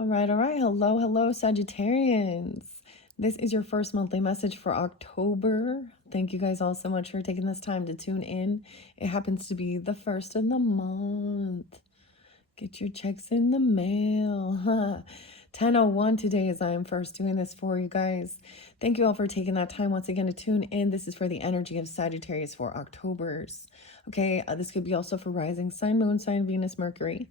All right, all right. Hello, hello, Sagittarians. This is your first monthly message for October. Thank you guys all so much for taking this time to tune in. It happens to be the first of the month. Get your checks in the mail. 10:01 today as I am first doing this for you guys. Thank you all for taking that time once again to tune in. This is for the energy of Sagittarius for Octobers. Okay, this could be also for rising sign, moon sign, Venus, Mercury.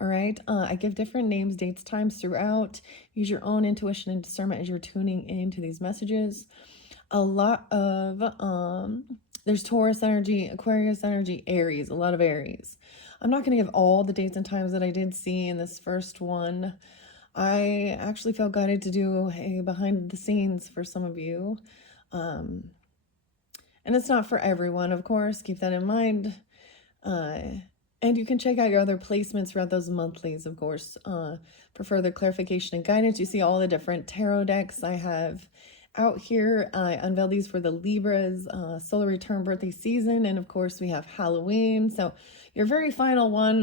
All right, I give different names, dates, times throughout. Use your own intuition and discernment as you're tuning into these messages. A lot of, there's Taurus energy, Aquarius energy, Aries, a lot of Aries. I'm not going to give all the dates and times that I did see in this first one. I actually felt guided to do a behind the scenes for some of you. And it's not for everyone, of course. Keep that in mind. And you can check out your other placements throughout those monthlies, of course, for further clarification and guidance. You see all the different tarot decks I have out here. I unveil these for the Libras, solar return birthday season. And of course, we have Halloween. So your very final one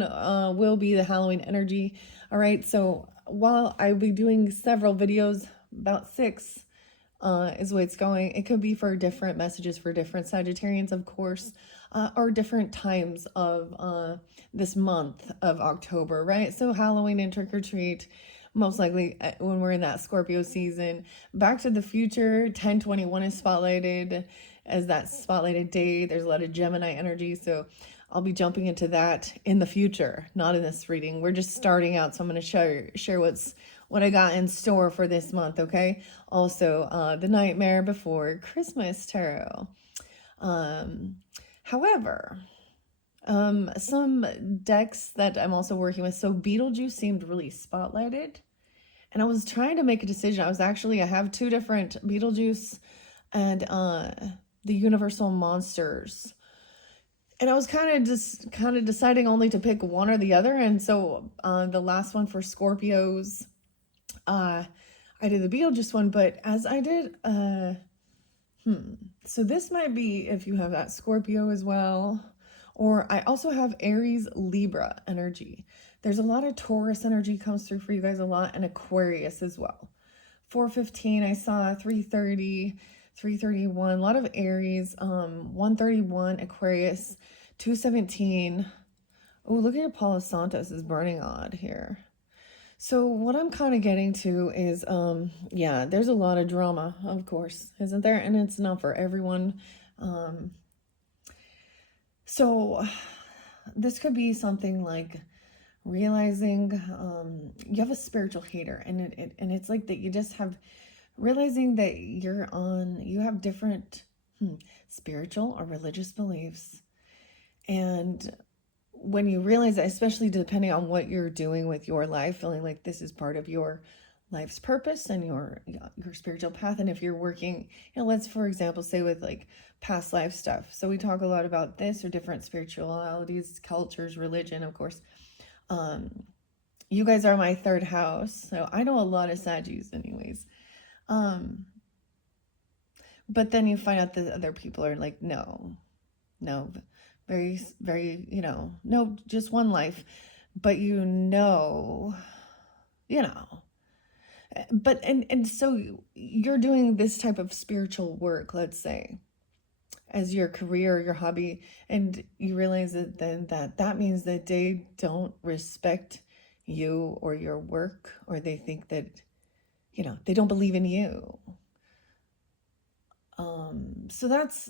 will be the Halloween energy. All right. So while I'll be doing several videos, about 6 is the way it's going. It could be for different messages for different Sagittarians, of course, or different times of this month of October, right? So Halloween and trick or treat, most likely when we're in that Scorpio season. Back to the Future, 10/21 is spotlighted as that spotlighted day. There's a lot of Gemini energy, so I'll be jumping into that in the future, not in this reading. We're just starting out, so I'm going to share what I got in store for this month, okay? Also, the Nightmare Before Christmas tarot. However, some decks that I'm also working with, so Beetlejuice seemed really spotlighted, and I was trying to make a decision. I have 2 different Beetlejuice and the Universal Monsters. And I was kind of deciding only to pick one or the other. And so the last one for Scorpios, I did the Beetlejuice one, but as I did, so this might be if you have that Scorpio as well, or I also have Aries, Libra energy. There's a lot of Taurus energy comes through for you guys a lot, and Aquarius as well. 415, I saw 330, 331, a lot of Aries, 131, Aquarius, 217. Oh, look at Palo Santos is burning odd here. So what I'm kind of getting to is, yeah, there's a lot of drama, of course, isn't there? And it's not for everyone. So this could be something like realizing you have a spiritual hater, and it's like that you just have realizing that you have different spiritual or religious beliefs, and when you realize that, especially depending on what you're doing with your life, feeling like this is part of your life's purpose and your spiritual path. And if you're working, let's for example say with like past life stuff, so we talk a lot about this, or different spiritualities, cultures, religion, of course. You guys are my 3rd house, so I know a lot of Saggies anyways. But then you find out that other people are like, no, very, very, no, just one life. But but and so you're doing this type of spiritual work, let's say, as your career, your hobby, and you realize that then that means that they don't respect you or your work, or they think that they don't believe in you. So that's,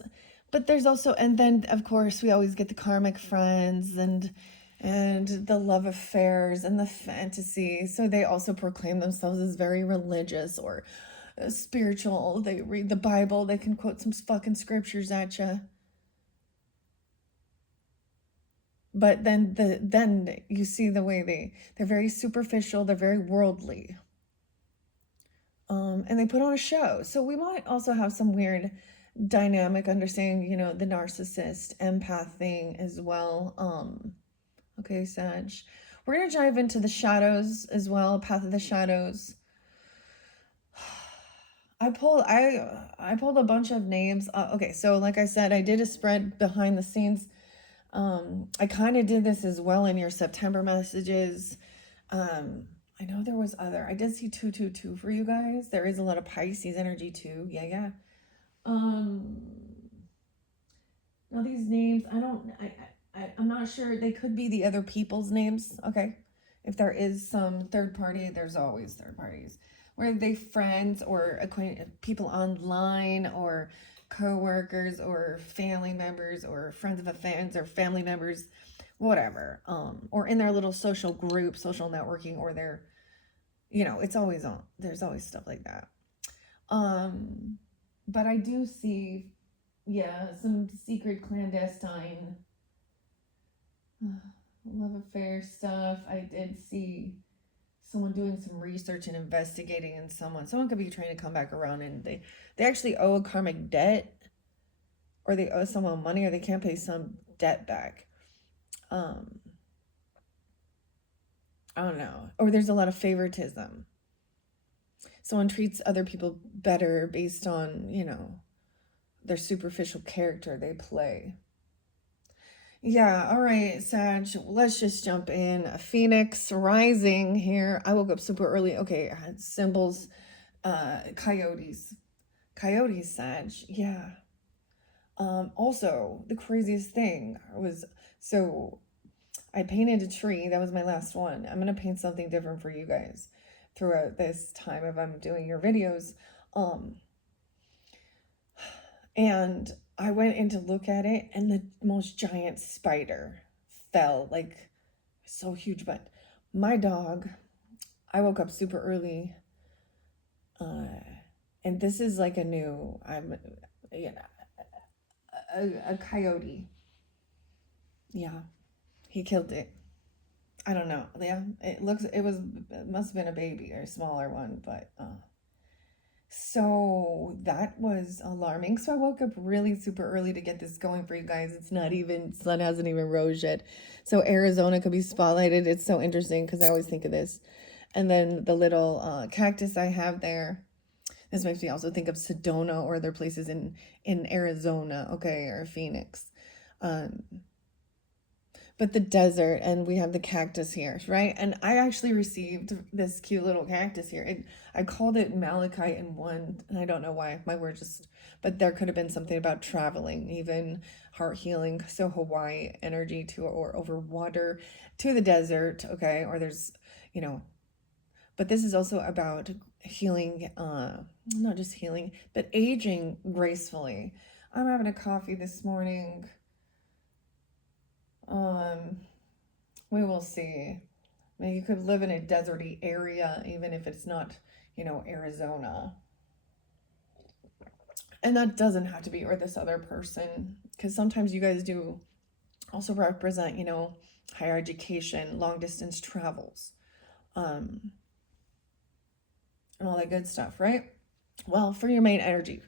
but there's also, and then of course we always get the karmic friends and the love affairs and the fantasy. So they also proclaim themselves as very religious or spiritual. They read the Bible, they can quote some fucking scriptures at you. But then you see the way they're very superficial, they're very worldly. And they put on a show. So we might also have some weird dynamic understanding, the narcissist empath thing as well. Okay, Sag. We're going to dive into the shadows as well, path of the shadows. I pulled a bunch of names. Okay, so like I said, I did a spread behind the scenes. I kind of did this as well in your September messages. I know there was other. I did see 222 for you guys. There is a lot of Pisces energy too. Yeah, yeah. Um, now these names, I'm not sure. They could be the other people's names. Okay, if there is some third party, there's always third parties. Were they friends or acquainted people online or co-workers or family members or friends of a fans or family members, whatever. Or in their little social group, social networking, or their, it's always on. There's always stuff like that. But I do see, yeah, some secret clandestine love affair stuff. I did see someone doing some research and investigating, and someone could be trying to come back around, and they actually owe a karmic debt, or they owe someone money, or they can't pay some debt back. I don't know. Or there's a lot of favoritism. Someone treats other people better based on, their superficial character they play. Yeah, all right, Sag, let's just jump in. Phoenix rising here. I woke up super early. Okay, I had symbols, coyotes. Coyotes, Sag, yeah. Also, the craziest thing was, so I painted a tree. That was my last one. I'm going to paint something different for you guys throughout this time if I'm doing your videos. And I went in to look at it, and the most giant spider fell, like so huge. But my dog, I woke up super early, and this is like a coyote. Yeah, he killed it. I don't know. Yeah, it must have been a baby or a smaller one, but so that was alarming. So I woke up really super early to get this going for you guys. Sun hasn't even rose yet. So Arizona could be spotlighted. It's so interesting because I always think of this. And then the little cactus I have there. This makes me also think of Sedona or other places in Arizona, okay, or Phoenix. But the desert, and we have the cactus here, right? And I actually received this cute little cactus here. I called it malachite in one, and I don't know why. My word just, but there could have been something about traveling, even heart healing. So Hawaii energy or over water to the desert, okay? Or there's, but this is also about healing, not just healing, but aging gracefully. I'm having a coffee this morning. We will see. I mean, you could live in a deserty area, even if it's not, Arizona. And that doesn't have to be, or this other person, because sometimes you guys do also represent, higher education, long distance travels, and all that good stuff, right? Well, for your main energy.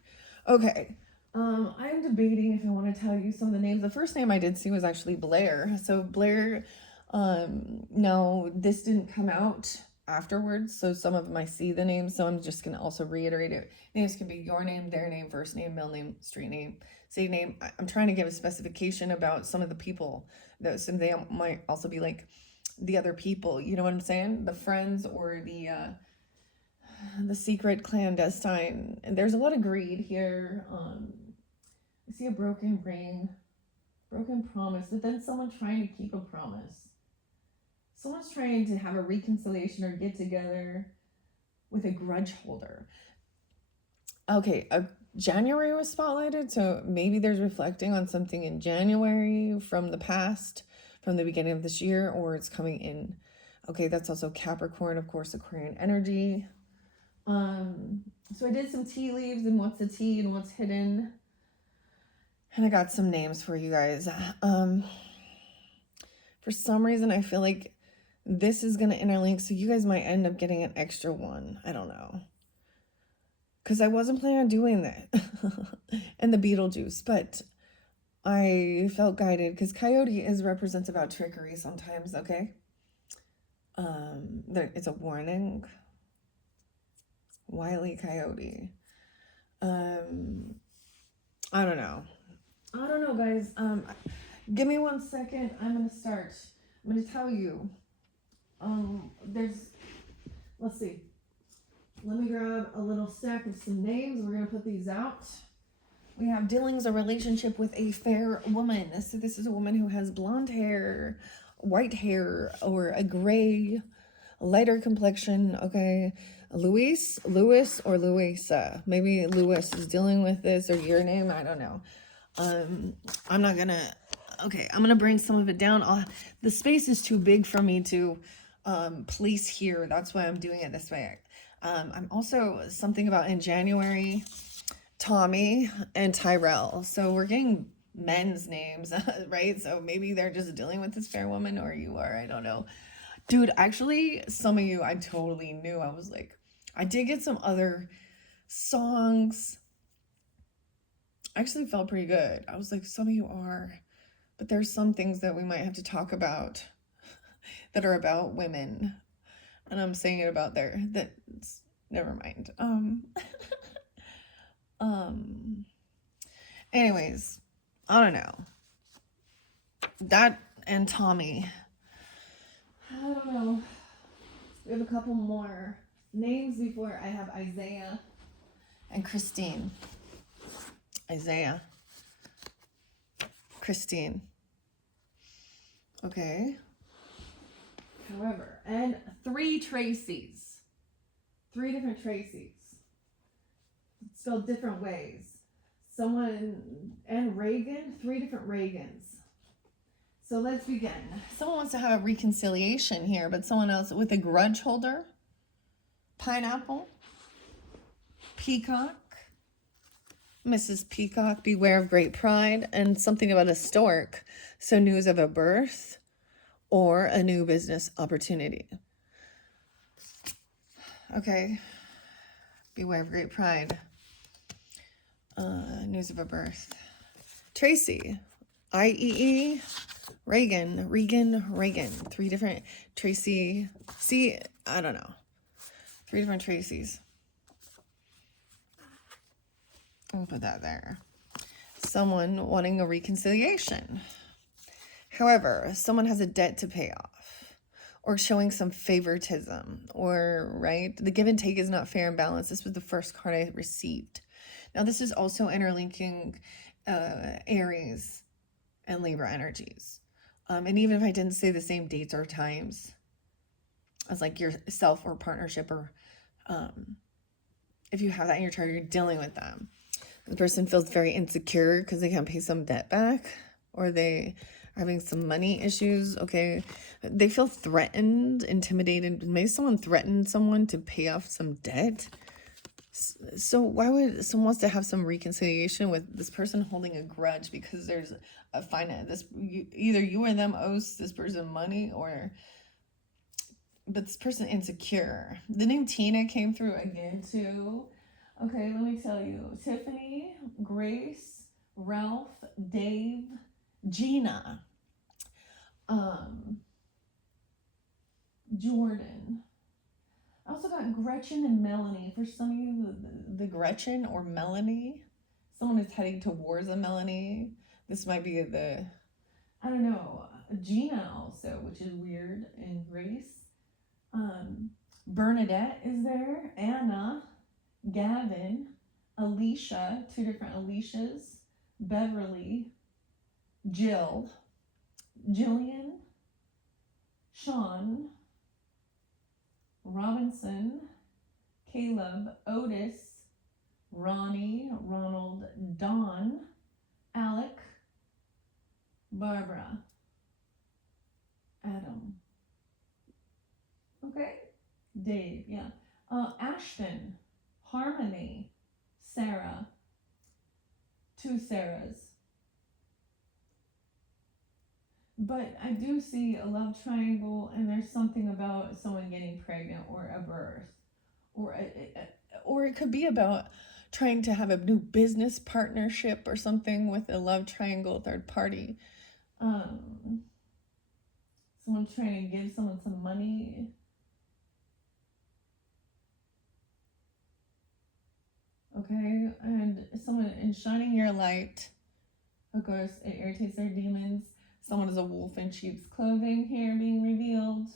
Okay. I'm debating if I want to tell you some of the names. The first name I did see was actually Blair. So Blair, no, this didn't come out afterwards. So some of them I see the names. So I'm just going to also reiterate it. Names can be your name, their name, first name, middle name, street name, city name. I'm trying to give a specification about some of the people. Some they might also be like the other people. You know what I'm saying? The friends or the secret clandestine. And there's a lot of greed here. I see a broken ring, broken promise, but then someone trying to keep a promise. Someone's trying to have a reconciliation or get together with a grudge holder. Okay, January was spotlighted, so maybe there's reflecting on something in January from the past, from the beginning of this year, or it's coming in. Okay, that's also Capricorn, of course, Aquarian energy. So I did some tea leaves and what's the tea and what's hidden. And I got some names for you guys. For some reason, I feel like this is going to interlink, so you guys might end up getting an extra one. I don't know. Because I wasn't planning on doing that. And the Beetlejuice, but I felt guided because coyote represents about trickery sometimes, okay? It's a warning. Wily coyote. I don't know. I don't know, guys. Give me 1 second. I'm gonna start. I'm gonna tell you. There's Let's see. Let me grab a little stack of some names. We're going to put these out. We have dealings a relationship with a fair woman. So this is a woman who has blonde hair, white hair, or a gray, lighter complexion. Okay. Luis, or Luisa. Maybe Luis is dealing with this, or your name. I don't know. I'm not going to... Okay, I'm going to bring some of it down. The space is too big for me to place here. That's why I'm doing it this way. I'm also something about in January, Tommy and Tyrell. So we're getting men's names, right? So maybe they're just dealing with this fair woman, or you are. I don't know. Dude, actually, some of you I totally knew. I was like, I did get some other songs. Actually felt pretty good. I was like, some of you are. But there's some things that we might have to talk about that are about women. And I'm saying it about there. That's never mind. Anyways, I don't know. That and Tommy. I don't know. We have a couple more names before I have Isaiah and Christine. Isaiah. Christine. Okay. However, and 3 Tracys. 3 different Tracys. Spelled different ways. Someone, and Reagan, 3 different Reagans. So let's begin. Someone wants to have a reconciliation here, but someone else with a grudge holder. Pineapple. Peacock. Mrs. Peacock, beware of great pride, and something about a stork. So news of a birth or a new business opportunity. Okay. Beware of great pride. News of a birth. Tracy. IEE. Reagan. 3 different Tracy. See, I don't know. 3 different Tracys. I'll put that there. Someone wanting a reconciliation. However, someone has a debt to pay off, or showing some favoritism, or, right? The give and take is not fair and balanced. This was the first card I received. Now, this is also interlinking Aries and Libra energies. And even if I didn't say the same dates or times as like yourself or partnership, or if you have that in your chart, you're dealing with them. The person feels very insecure because they can't pay some debt back, or they are having some money issues. Okay. They feel threatened, intimidated. Maybe someone threatened someone to pay off some debt. So why would someone wants to have some reconciliation with this person holding a grudge because there's a finance, either you or them owes this person money, or, but this person insecure. The name Tina came through again too. Okay, let me tell you. Tiffany, Grace, Ralph, Dave, Gina, Jordan. I also got Gretchen and Melanie. For some of you, the Gretchen or Melanie, someone is heading towards a Melanie. This might be I don't know, Gina also, which is weird, and Grace. Bernadette is there, Anna, Gavin, Alicia, 2 different Alicias, Beverly, Jill, Jillian, Sean, Robinson, Caleb, Otis, Ronnie, Ronald, Don, Alec, Barbara, Adam. Okay? Dave, yeah. Ashton, Harmony, Sarah, 2 Sarahs. But I do see a love triangle, and there's something about someone getting pregnant or a birth. Or it could be about trying to have a new business partnership or something with a love triangle, 3rd party. Someone's trying to give someone some money. Okay, and someone in shining your light. Of course, it irritates their demons. Someone is a wolf in sheep's clothing here being revealed.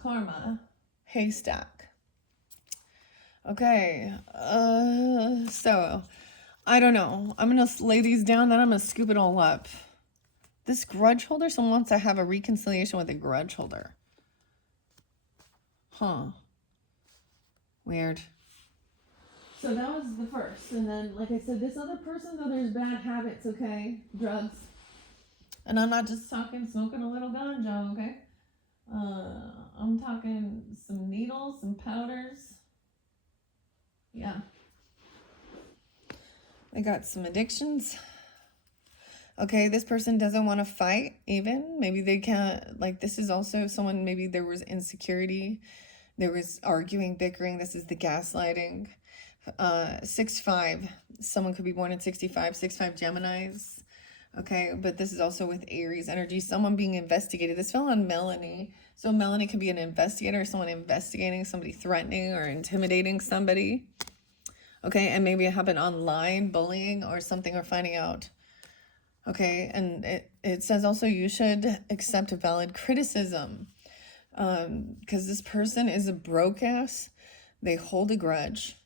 Karma. haystack. Okay, so I don't know. I'm gonna lay these down, then I'm gonna scoop it all up. This grudge holder, someone wants to have a reconciliation with a grudge holder. Huh. Weird. So that was the first. And then, like I said, this other person, though, there's bad habits, okay? Drugs. And I'm not just talking smoking a little ganja, okay? I'm talking some needles, some powders. Yeah. I got some addictions. Okay, this person doesn't want to fight even. Maybe they can't, like, this is also someone, maybe there was insecurity. There was arguing, bickering. This is the gaslighting. 6-5. Someone could be born in 65. 6-5 Geminis. Okay, but this is also with Aries energy. Someone being investigated. This fell on Melanie. So Melanie could be an investigator, someone investigating, somebody threatening or intimidating somebody. Okay, and maybe it happened online, bullying or something, or finding out. Okay, and it says also you should accept valid criticism. Because this person is a broke ass. They hold a grudge.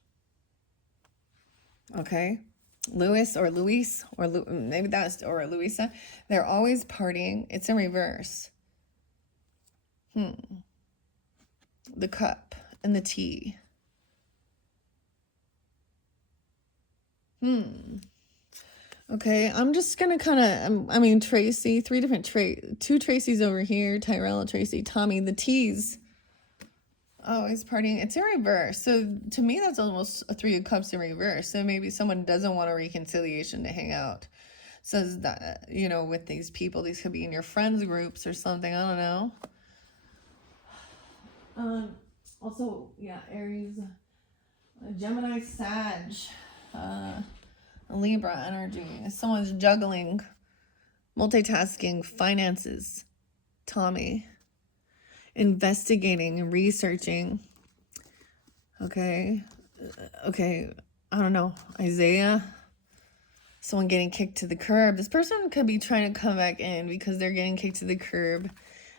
Okay, Louis or Luis or maybe that's or Louisa. They're always partying. It's in reverse. The cup and the tea. Okay, I'm just gonna kind of, I mean, Tracy, two Tracys over here, Tyrell, Tracy, Tommy, the T's. Oh, he's partying. It's in reverse. So to me, that's almost a 3 of Cups in reverse. So maybe someone doesn't want a reconciliation to hang out. Says that, you know, with these people, these could be in your friends groups or something. I don't know. Also, yeah, Aries, Gemini, Sag, Libra energy. Someone's juggling, multitasking, finances. Tommy. Investigating and researching. Okay. I don't know. Isaiah. Someone getting kicked to the curb. This person could be trying to come back in because they're getting kicked to the curb.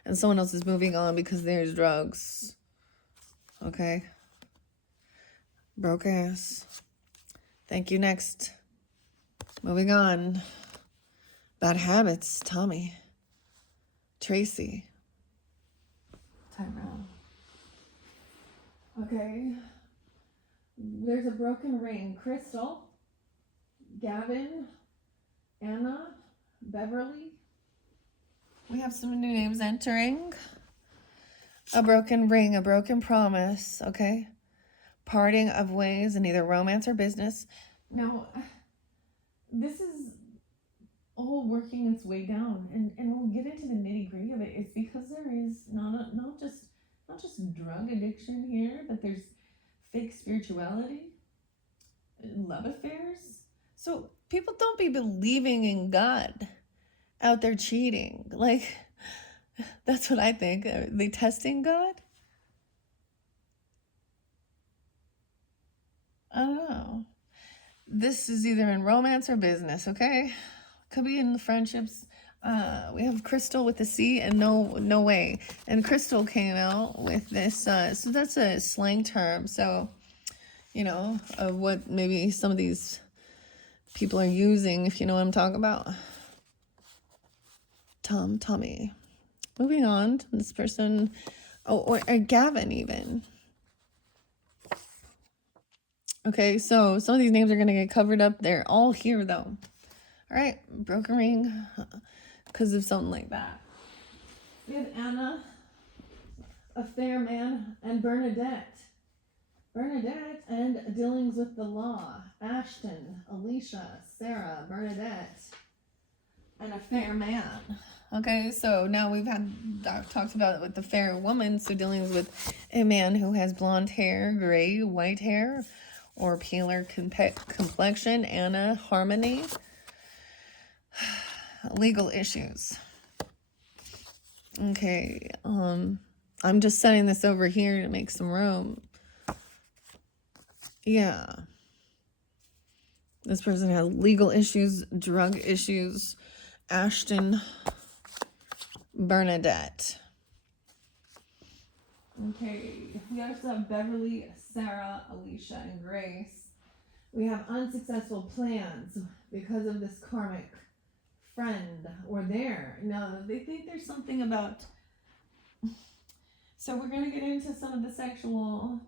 And someone else is moving on because there's drugs. Okay. Broke ass. Thank you. Next. Moving on. Bad habits. Tommy. Tracy. Tyrell. Okay. There's a broken ring. Crystal. Gavin. Anna. Beverly. We have some new names entering. A broken ring. A broken promise. Okay. Parting of ways in either romance or business. Now, this is all working its way down, and we'll get into the nitty-gritty of it. It's because there is not just drug addiction here, but there's fake spirituality, love affairs. So people don't be believing in God out there cheating. Like, that's what I think. Are they testing God? I don't know. This is either in romance or business, okay? Could be in the friendships. We have Crystal with the C and no way. And Crystal came out with this. So that's a slang term. So, you know, what maybe some of these people are using, if you know what I'm talking about. Tommy. Moving on to this person. Oh, or Gavin even. Okay, so some of these names are going to get covered up. They're all here, though. All right, broken ring, because of something like that. We have Anna, a fair man, and Bernadette. Bernadette and dealings with the law. Ashton, Alicia, Sarah, Bernadette, and a fair man. Okay, so now we've talked about it with the fair woman, so dealings with a man who has blonde hair, gray, white hair, or paler complexion. Anna, harmony. Legal issues. Okay, I'm just setting this over here to make some room. Yeah. This person has legal issues, drug issues. Ashton, Bernadette. Okay, we also have Beverly, Sarah, Alicia, and Grace. We have unsuccessful plans because of this karmic friend or there. No, they think there's something about. So we're gonna get into some of the sexual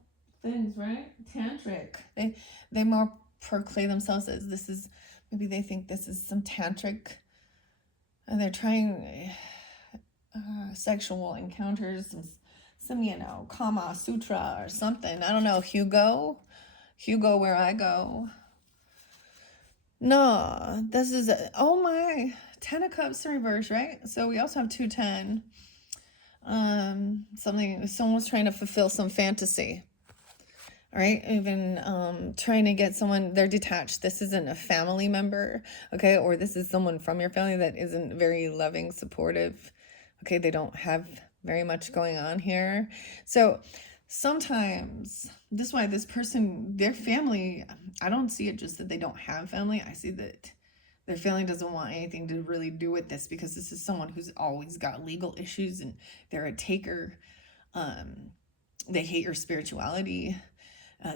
things, right? Tantric. They more proclaim themselves as this is, maybe they think this is some tantric, and they're trying sexual encounters, some Kama Sutra or something. I don't know. Hugo, where I go. No, this is oh my, 10 of Cups in reverse, right? So we also have 210. Someone's trying to fulfill some fantasy. All right, even trying to get someone, they're detached. This isn't a family member, okay, or this is someone from your family that isn't very loving, supportive. Okay, they don't have very much going on here. So sometimes this is why this person, their family, I don't see it just that they don't have family. I see that their family doesn't want anything to really do with this, because this is someone who's always got legal issues and they're a taker. They hate your spirituality.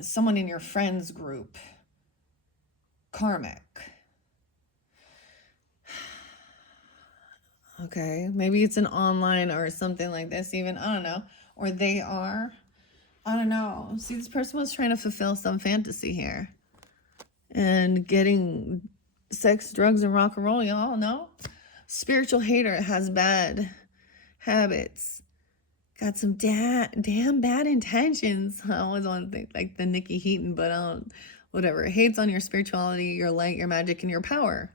Someone in your friends group, karmic. Okay, maybe it's an online or something like this even, I don't know. Or they are, I don't know. See, this person was trying to fulfill some fantasy here. And getting sex, drugs, and rock and roll, y'all know. Spiritual hater has bad habits. Got some damn bad intentions. I always want to think like the Nikki Heaton, but whatever. Hates on your spirituality, your light, your magic, and your power.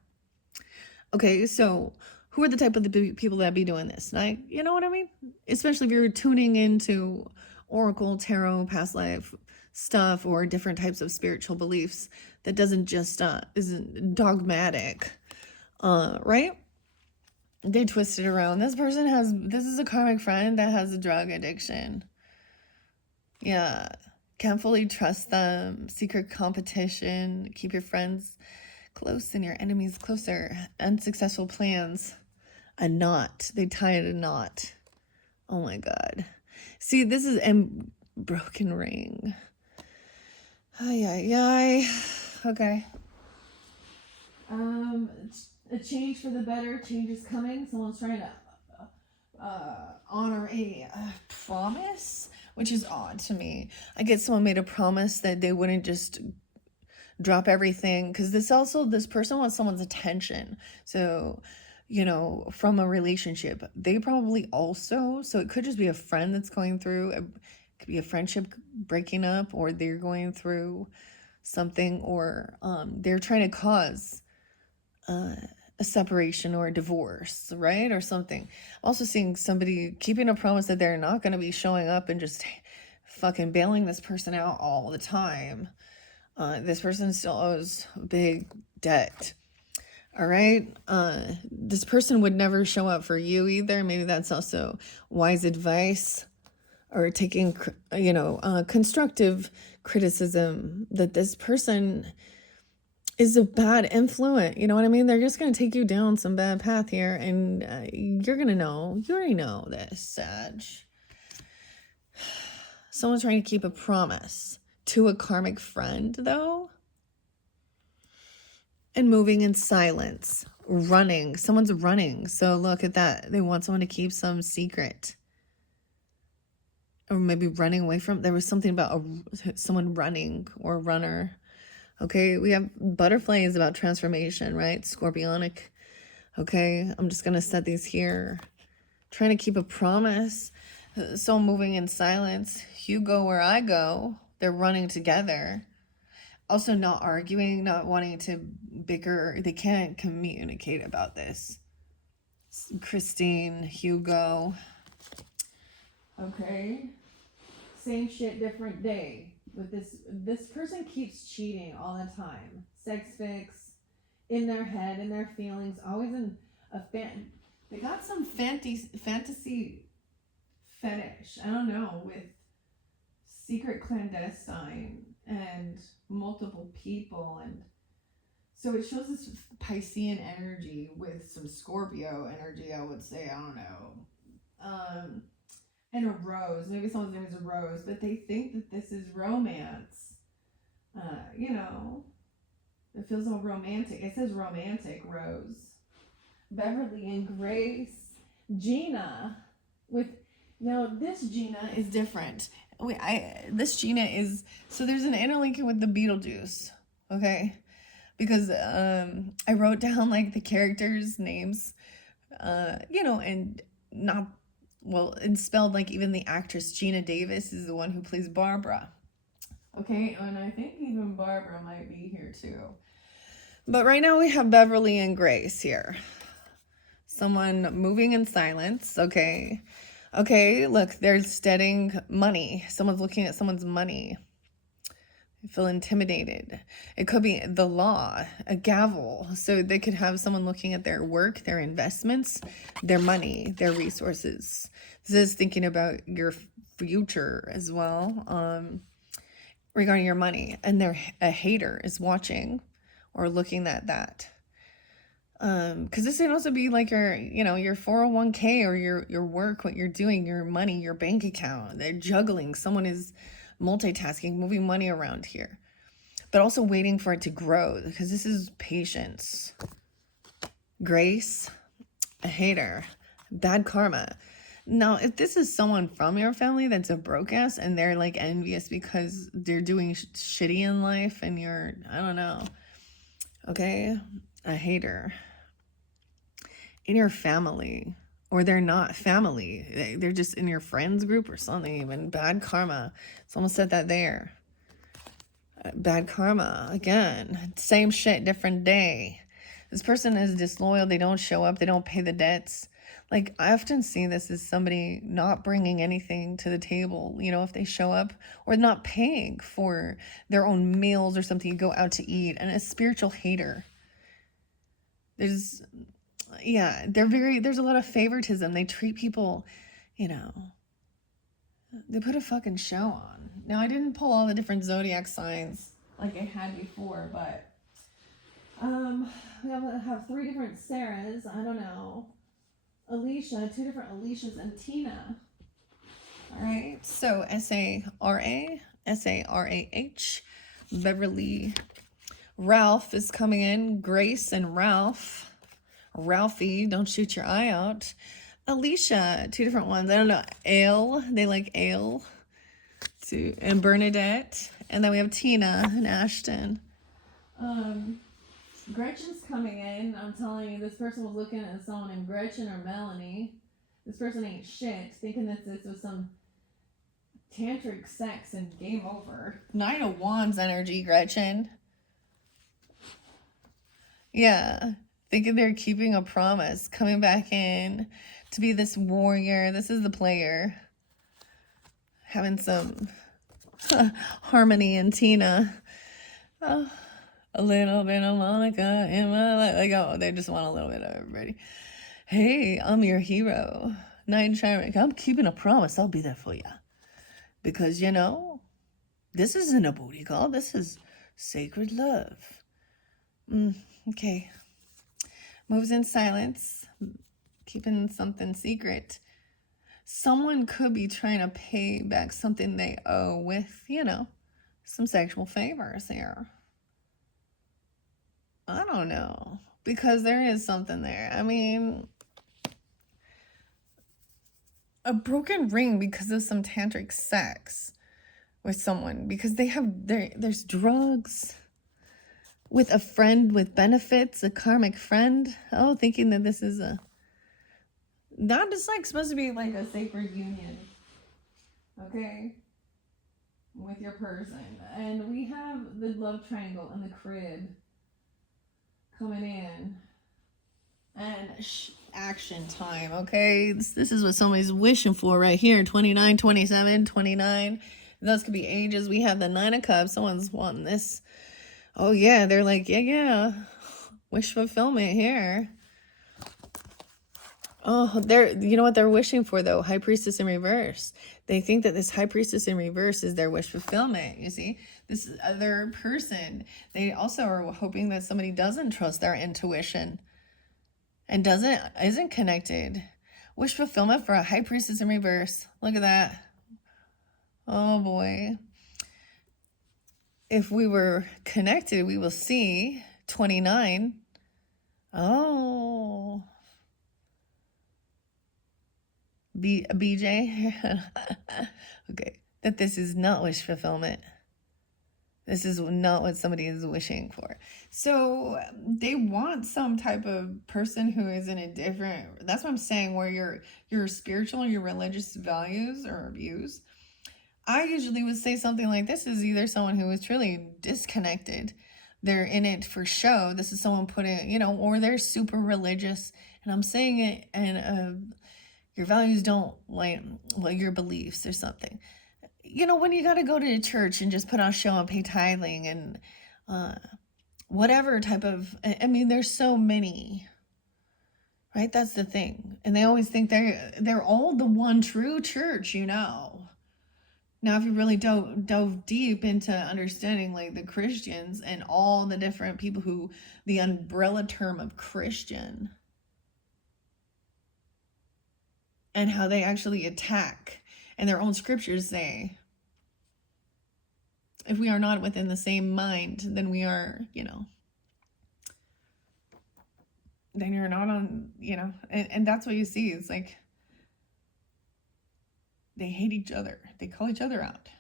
Okay, so who are the type of the people that be doing this? Like, you know what I mean? Especially if you're tuning into oracle, tarot, past life stuff, or different types of spiritual beliefs that doesn't just isn't dogmatic, right? They twist it around. This is a karmic friend that has a drug addiction. Yeah, can't fully trust them. Secret competition. Keep your friends close and your enemies closer. Unsuccessful plans. A knot. They tie it a knot. Oh my God. See, this is a broken ring. Ay. Okay. A change for the better. Change is coming. Someone's trying to honor a promise, which is odd to me. I get someone made a promise that they wouldn't just drop everything, because this person wants someone's attention. So, from a relationship, they probably also, so it could just be a friend that's going through, it could be a friendship breaking up, or they're going through something, or they're trying to cause a separation or a divorce, right? Or something. Also seeing somebody keeping a promise that they're not going to be showing up and just fucking bailing this person out all the time. This person still owes big debt. All right. This person would never show up for you either. Maybe that's also wise advice, or taking, constructive criticism, that this person is a bad influence. You know what I mean? They're just going to take you down some bad path here, and you're going to know. You already know this, Sag. Someone's trying to keep a promise to a karmic friend, though. And moving in silence. Running. Someone's running. So look at that. They want someone to keep some secret. Or maybe running away from. There was something about someone running, or a runner. Okay, we have butterflies about transformation, right? Scorpionic. Okay, I'm just going to set these here. Trying to keep a promise. So moving in silence. You go where I go. They're running together. Also not arguing, not wanting to bicker. They can't communicate about this. Christine, Hugo. Okay. Same shit, different day. With this person keeps cheating all the time. Sex fix, in their head, in their feelings, always in a they got some fantasy fetish, I don't know, with secret clandestine and multiple people, and so it shows this Piscean energy with some Scorpio energy, I would say, I don't know. And a rose. Maybe someone's name is a rose, but they think that this is romance. You know, it feels all romantic. It says romantic rose. Beverly and Grace. Gina with now this Gina is different. This Gina is so there's an interlinking with the Beetlejuice, okay? Because I wrote down like the characters' names, and not well, and spelled like even the actress Gina Davis is the one who plays Barbara. Okay, and I think even Barbara might be here too. But right now we have Beverly and Grace here. Someone moving in silence, okay. Okay, look, they're studying money. Someone's looking at someone's money. I feel intimidated. It could be the law, a gavel. So they could have someone looking at their work, their investments, their money, their resources. This is thinking about your future as well, regarding your money. And a hater is watching or looking at that. Because this can also be like your 401k or your work, what you're doing, your money, your bank account. They're juggling. Someone is multitasking, moving money around here, but also waiting for it to grow because this is patience. Grace, a hater, bad karma. Now, if this is someone from your family that's a broke ass and they're like envious because they're doing shitty in life and you're, I don't know. Okay, a hater. In your family, or they're not family. They're just in your friends group or something even. Bad karma. Someone said that there. Bad karma. Again, same shit, different day. This person is disloyal. They don't show up. They don't pay the debts. Like, I often see this as somebody not bringing anything to the table, if they show up, or not paying for their own meals or something, you go out to eat, and a spiritual hater. There's a lot of favoritism. They treat people, they put a fucking show on. Now, I didn't pull all the different zodiac signs like I had before, but we have 3 different Sarahs. I don't know. Alicia, 2 different Alicias, and Tina. All right. So Sarah, Sarah, Beverly. Ralph is coming in. Grace and Ralph. Ralphie, don't shoot your eye out. Alicia, 2 different ones. I don't know. Ale, they like ale. And Bernadette. And then we have Tina and Ashton. Gretchen's coming in. I'm telling you, this person was looking at someone named Gretchen or Melanie. This person ain't shit, thinking that this was some tantric sex and game over. 9 of Wands energy, Gretchen. Yeah. Thinking they're keeping a promise, coming back in to be this warrior. This is the player. Having some harmony and Tina. Oh, a little bit of Monica in my life. Like, they just want a little bit of everybody. Hey, I'm your hero. Knight Shining. I'm keeping a promise. I'll be there for you. Because, this isn't a booty call. This is sacred love. Okay. Moves in silence, keeping something secret. Someone could be trying to pay back something they owe with, some sexual favors here. I don't know, because there is something there. I mean, a broken ring because of some tantric sex with someone, because there's drugs. With a friend with benefits, a karmic friend. Oh, thinking that this is not just like supposed to be like a sacred union. Okay? With your person. And we have the love triangle and the crib coming in. And action time, okay? This is what somebody's wishing for right here. 29, 27, 29. Those could be ages. We have the 9 of Cups. Someone's wanting this. Oh, yeah, they're like, yeah. Wish fulfillment here. Oh, you know what they're wishing for, though? High Priestess in reverse. They think that this High Priestess in reverse is their wish fulfillment, you see? This other person, they also are hoping that somebody doesn't trust their intuition and isn't connected Wish fulfillment for a high priestess in reverse. Look at that. Oh boy. If we were connected, we will see 29. Oh. BJ. Okay. That this is not wish fulfillment. This is not what somebody is wishing for. So they want some type of person who is in a different, that's what I'm saying, where your spiritual and your religious values or views. I usually would say something like this is either someone who is truly disconnected. They're in it for show. This is someone putting, you know, or they're super religious. And I'm saying it, and your values don't like your beliefs or something. You know, when you got to go to a church and just put on a show and pay tithing and whatever type of, I mean, there's so many, right? That's the thing. And they always think they're all the one true church, you know. Now, if you really dove deep into understanding like the Christians and all the different people who, the umbrella term of Christian, and how they actually attack, and their own scriptures say, if we are not within the same mind, then we are, you know, then you're not on, you know, and that's what you see. It's like they hate each other. They call each other out.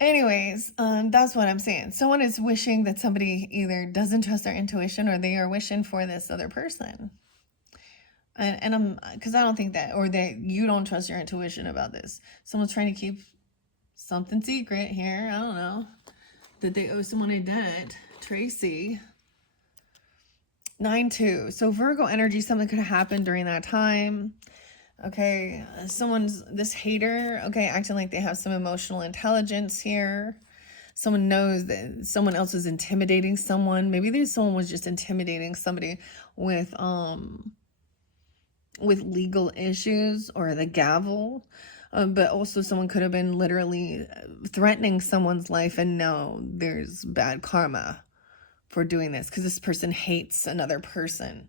Anyways, that's what I'm saying. Someone is wishing that somebody either doesn't trust their intuition or they are wishing for this other person. And I'm, because I don't think that, or that you don't trust your intuition about this. Someone's trying to keep something secret here. I don't know. That they owe someone a debt. Tracy. 9-2. So Virgo energy, something could have happened during that time. Okay, someone's, this hater, okay, acting like they have some emotional intelligence here. Someone knows that someone else is intimidating someone. Maybe someone was just intimidating somebody with legal issues or the gavel. But also someone could have been literally threatening someone's life, and no, there's bad karma for doing this because this person hates another person.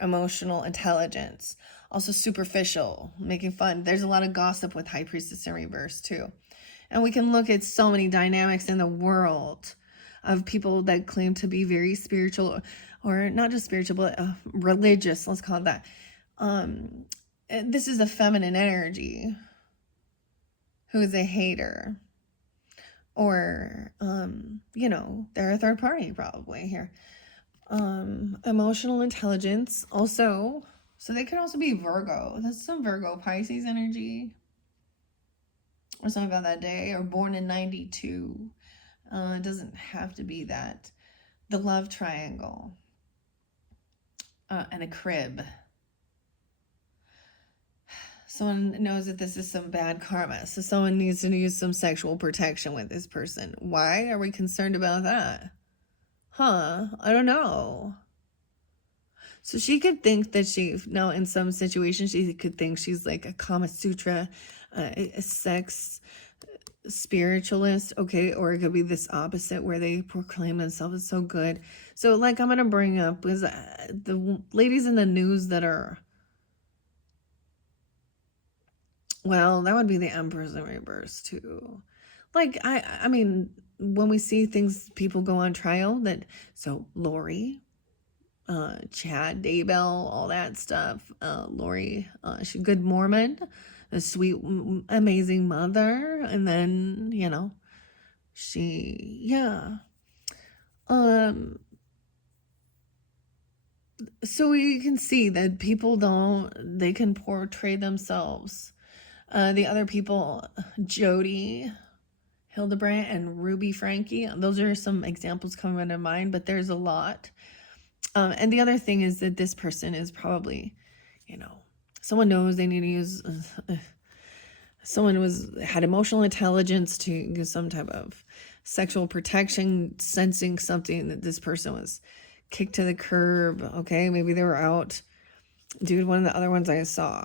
Emotional intelligence. Also superficial, making fun. There's a lot of gossip with High Priestess in reverse too. And we can look at so many dynamics in the world of people that claim to be very spiritual, or not just spiritual, but religious, let's call it that. This is a feminine energy who is a hater. Or, you know, they're a third party probably here. Emotional intelligence also. So they could also be Virgo. That's some Virgo Pisces energy. Or something about that day. Or born in 92. It doesn't have to be that. The love triangle. And a crib. Someone knows that this is some bad karma. So someone needs to use some sexual protection with this person. Why are we concerned about that? I don't know. So she could think that in some situations, she could think she's like a Kama Sutra, a sex spiritualist, okay? Or it could be this opposite where they proclaim themselves as so good. So like I'm going to bring up is the ladies in the news that are, well, that would be the Empress in reverse too. Like, I mean, when we see things, people go on trial so Lori, Chad Daybell, all that stuff. Lori, she's a good Mormon, a sweet, amazing mother. And then, you know, so you can see that people they can portray themselves. The other people, Jody, Hildebrandt, and Ruby Frankie, those are some examples coming to mind, but there's a lot. And the other thing is that this person is probably, you know, someone knows they need to use, someone had emotional intelligence to use some type of sexual protection, sensing something that this person was kicked to the curb. Okay, maybe they were out. Dude, one of the other ones I saw,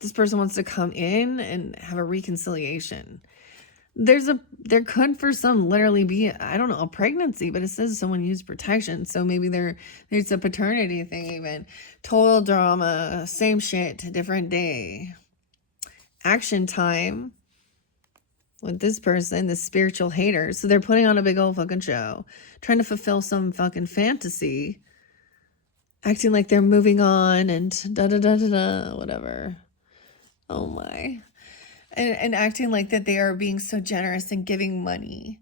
this person wants to come in and have a reconciliation. there could for some literally be, I don't know, a pregnancy, but it says someone used protection. So maybe there's a paternity thing even. Total drama, same shit, different day. Action time with this person, the spiritual hater. So they're putting on a big old fucking show, trying to fulfill some fucking fantasy, acting like they're moving on and da da da da da, whatever. Oh my. And acting like that they are being so generous and giving money.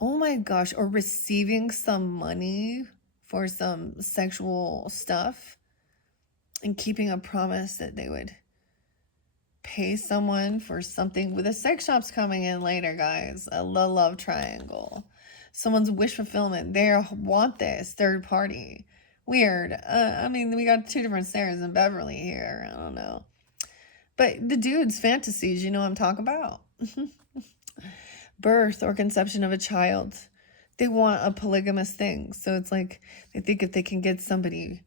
Oh my gosh, or receiving some money for some sexual stuff and keeping a promise that they would pay someone for something. With the sex shops coming in later, guys. A love triangle. Someone's wish fulfillment. They want this third party. Weird. I mean, we got two different Sarahs in Beverly here. I don't know. But the dude's fantasies, you know what I'm talking about. Birth or conception of a child. They want a polygamous thing. So it's like they think if they can get somebody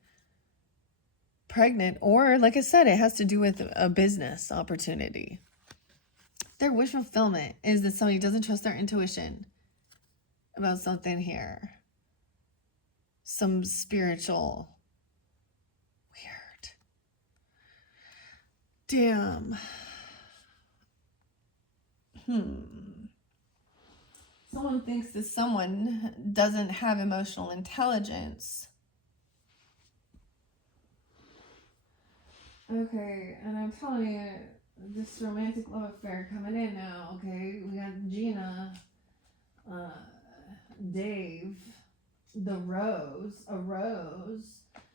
pregnant, or like I said, it has to do with a business opportunity. Their wish fulfillment is that somebody doesn't trust their intuition about something here. Some spiritual weird. Damn. Someone thinks that someone doesn't have emotional intelligence. Okay, and I'm telling you, this romantic love affair coming in now, okay? We got Gina, Dave, a Rose.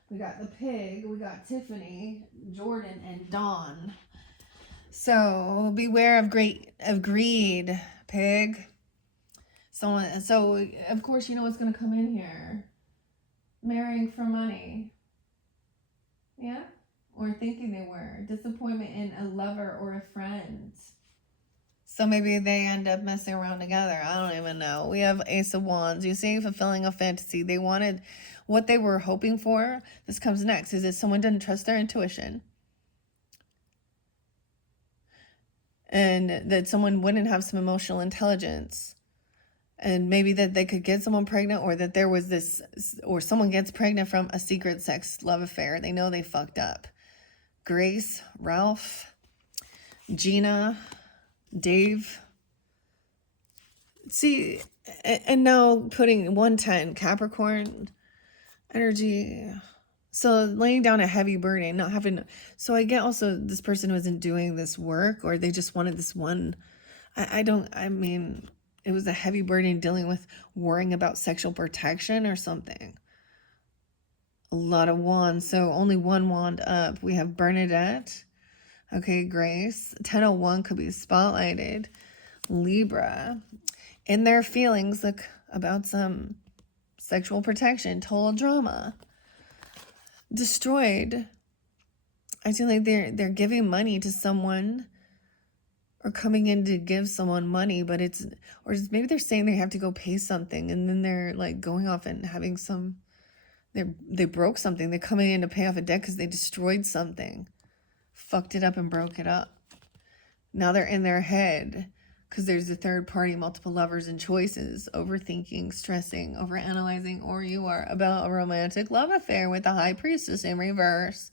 We got the pig, we got Tiffany, Jordan, and Dawn. So beware of greed, pig. So of course you know what's gonna come in here. Marrying for money. Yeah? Or thinking they were. Disappointment in a lover or a friend. So maybe they end up messing around together. I don't even know. We have Ace of Wands. You see, fulfilling a fantasy. They wanted what they were hoping for. This comes next. Is that someone didn't trust their intuition. And that someone wouldn't have some emotional intelligence. And maybe that they could get someone pregnant, or that there was this, or someone gets pregnant from a secret sex love affair. They know they fucked up. Grace, Ralph, Gina, Dave. See, and now putting 110, Capricorn energy. So laying down a heavy burden, not having. So I get also this person wasn't doing this work, or they just wanted this one. I mean, it was a heavy burden dealing with worrying about sexual protection or something. A lot of wands. So only one wand up. We have Bernadette. Okay, Grace. 1001 could be spotlighted. Libra. In their feelings, look, about some sexual protection. Total drama. Destroyed. I feel like they're giving money to someone, or coming in to give someone money, but maybe they're saying they have to go pay something, and then they're like going off and having some, they broke something. They're coming in to pay off a debt because they destroyed something, fucked it up and broke it up. Now they're in their head because there's a third party, multiple lovers and choices, overthinking, stressing, overanalyzing, or you are about a romantic love affair with the High Priestess in reverse.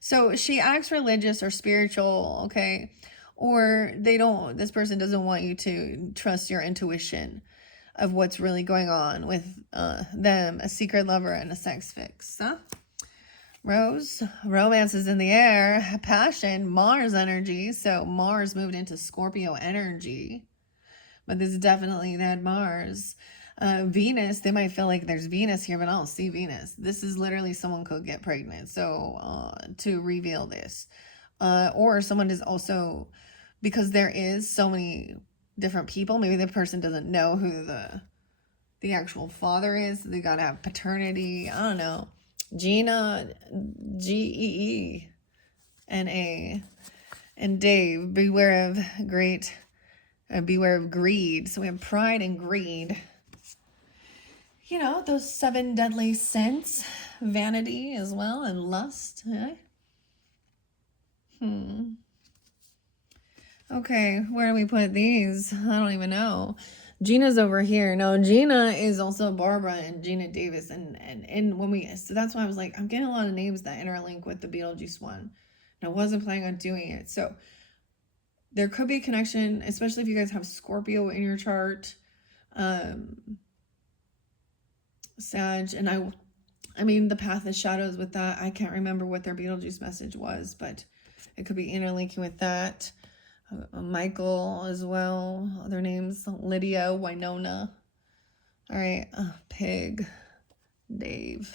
So she acts religious or spiritual, okay? Or this person doesn't want you to trust your intuition of what's really going on with them, a secret lover and a sex fix. Huh? Rose, romance is in the air, passion, Mars energy. So Mars moved into Scorpio energy, but this is definitely that Mars. Venus, they might feel like there's Venus here, but I don't see Venus. This is literally someone could get pregnant. So to reveal this, or someone is also, because there is so many different people, maybe the person doesn't know who the actual father is. They gotta have paternity. I don't know. Gina, Geena, and Dave, beware of greed. So we have pride and greed. You know, those 7 deadly sins, vanity as well, and lust. Eh? Okay, where do we put these? I don't even know. Gina's over here. No, Gina is also Barbara and Gina Davis. And when we, so that's why I was like, I'm getting a lot of names that interlink with the Beetlejuice one. And I wasn't planning on doing it. So there could be a connection, especially if you guys have Scorpio in your chart. Sag, and I mean, the path of shadows with that. I can't remember what their Beetlejuice message was, but it could be interlinking with that. Michael as well. Other names: Lydia, Winona. All right, Pig, Dave.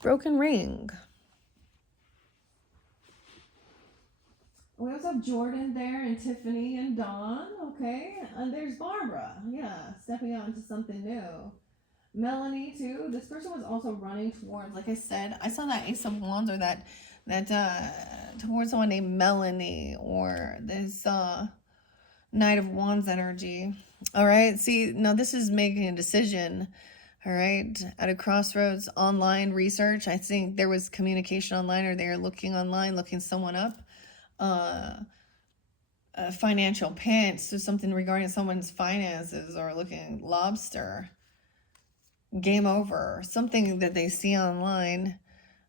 Broken Ring. We also have Jordan there, and Tiffany and Dawn. Okay, and there's Barbara. Yeah, stepping out into something new. Melanie too. This person was also running towards, like I said, I saw that Ace of Wands, or that towards someone named Melanie, or this Knight of Wands energy. All right, see, now this is making a decision. All right, at a crossroads, online research. I think there was communication online, or they're looking online, looking someone up. A financial pinch, so something regarding someone's finances, or looking lobster. Game over, something that they see online,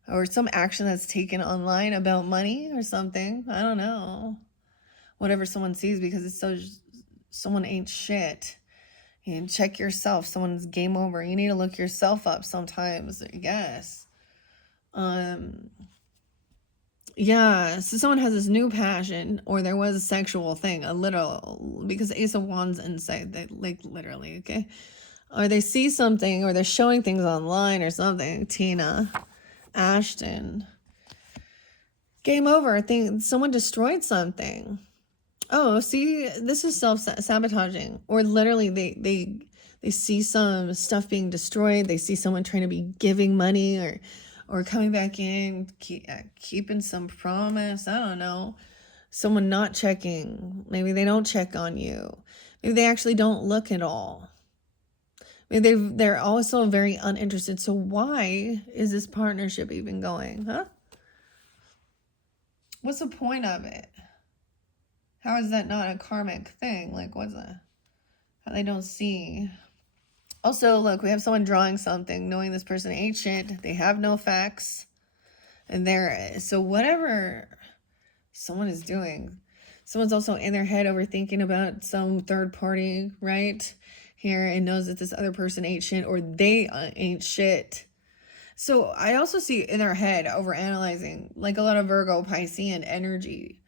or some action that's taken online about money or something. I don't know. Whatever someone sees, because it's so, someone ain't shit. You check yourself. Someone's game over. You need to look yourself up sometimes, I guess. Yeah, so someone has this new passion, or there was a sexual thing, a little, because Ace of Wands inside, they like literally, okay? Or they see something, or they're showing things online or something. Tina, Ashton. Game over. I think someone destroyed something. Oh, see, this is self-sabotaging. Or literally they see some stuff being destroyed. They see someone trying to be giving money, or coming back in, keeping some promise. I don't know. Someone not checking. Maybe they don't check on you. Maybe they actually don't look at all. Maybe they're also very uninterested. So why is this partnership even going, huh? What's the point of it? How is that not a karmic thing? Like, what's that? How they don't see. Also, look, we have someone drawing something, knowing this person ain't shit. They have no facts. And so whatever someone is doing, someone's also in their head overthinking about some third party, right? Here, and knows that this other person ain't shit, or they ain't shit. So I also see in their head overanalyzing, like a lot of Virgo, Piscean energy,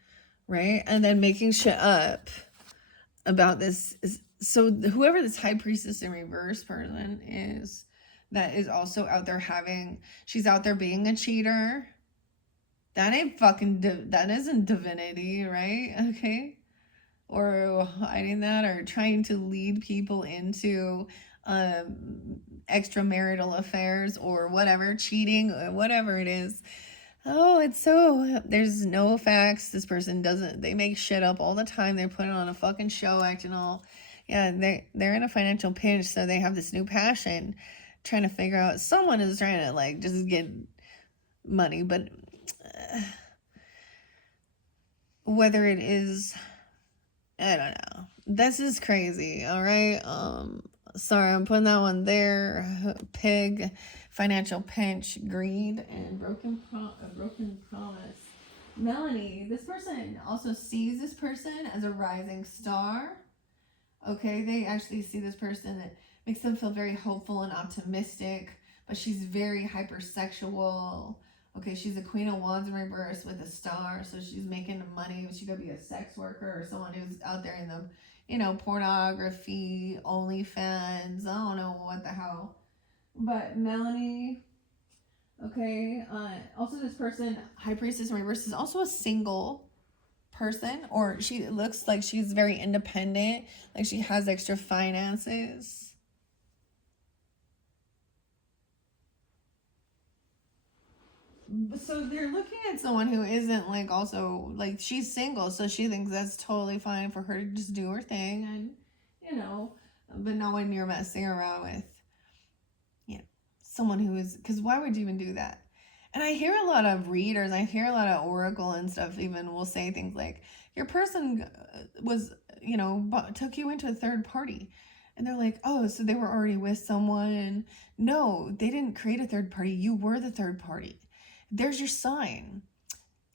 right? And then making shit up about this. So whoever this High Priestess in reverse person is, that is also out there she's out there being a cheater. That ain't fucking, that isn't divinity, right? Okay. Or hiding that, or trying to lead people into extramarital affairs, or whatever, cheating, or whatever it is. Oh, it's so, there's no facts. This person doesn't, they make shit up all the time. They're putting on a fucking show, acting all, yeah, they're in a financial pinch, so they have this new passion, trying to figure out, someone is trying to like just get money, but whether it is, I don't know. This is crazy, all right? Sorry, I'm putting that one there. Pig, financial pinch, greed, and broken promise. Melanie, this person also sees this person as a rising star. Okay, they actually see this person, that makes them feel very hopeful and optimistic, but she's very hypersexual. Okay, she's a Queen of Wands in reverse with a star, so she's making money. She could be a sex worker, or someone who's out there in the, pornography, OnlyFans. I don't know what the hell. But Melanie, okay, also this person, High Priestess in reverse, is also a single person, or she looks like she's very independent, like she has extra finances. So they're looking at someone who isn't like, also like, she's single, so she thinks that's totally fine for her to just do her thing, and but not when you're messing around with someone who is, because why would you even do that? And I hear a lot of readers, I hear a lot of oracle and stuff even will say things like, Your person was, you know, took you into a third party. And they're like, oh, so they were already with someone. No, they didn't create a third party. You were the third party. There's your sign.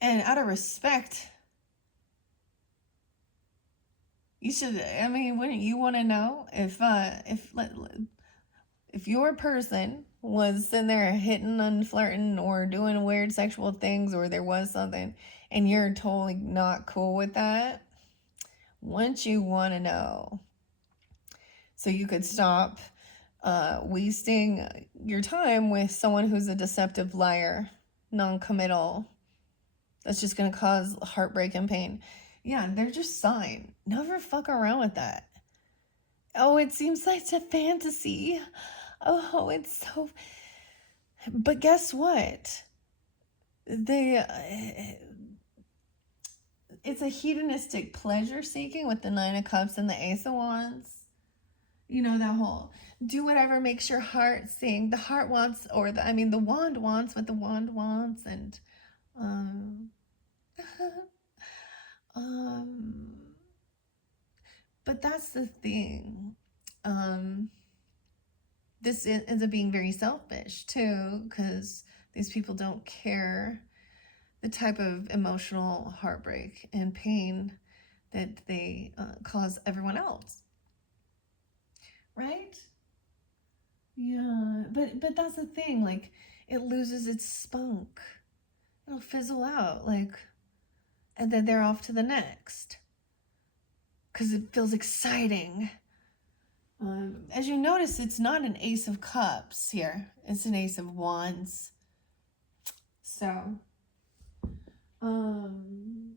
And out of respect, you should, I mean, wouldn't you want to know if your person was sitting there hitting and flirting or doing weird sexual things, or there was something and you're totally not cool with that? Wouldn't you want to know? So you could stop wasting your time with someone who's a deceptive liar, non-committal. That's just going to cause heartbreak and pain. Yeah, they're just sign. Never fuck around with that. Oh, it seems like it's a fantasy. Oh, it's so... But guess what? It's a hedonistic pleasure seeking with the Nine of Cups and the Ace of Wands. You know, that whole do whatever makes your heart sing. The heart wants, or the wand wants what the wand wants. And but that's the thing. This ends up being very selfish too, because these people don't care the type of emotional heartbreak and pain that they cause everyone else. Right? Yeah, but that's the thing, like, it loses its spunk. It'll fizzle out, like, and then they're off to the next. Because it feels exciting. As you notice, it's not an Ace of Cups here. It's an Ace of Wands. So, and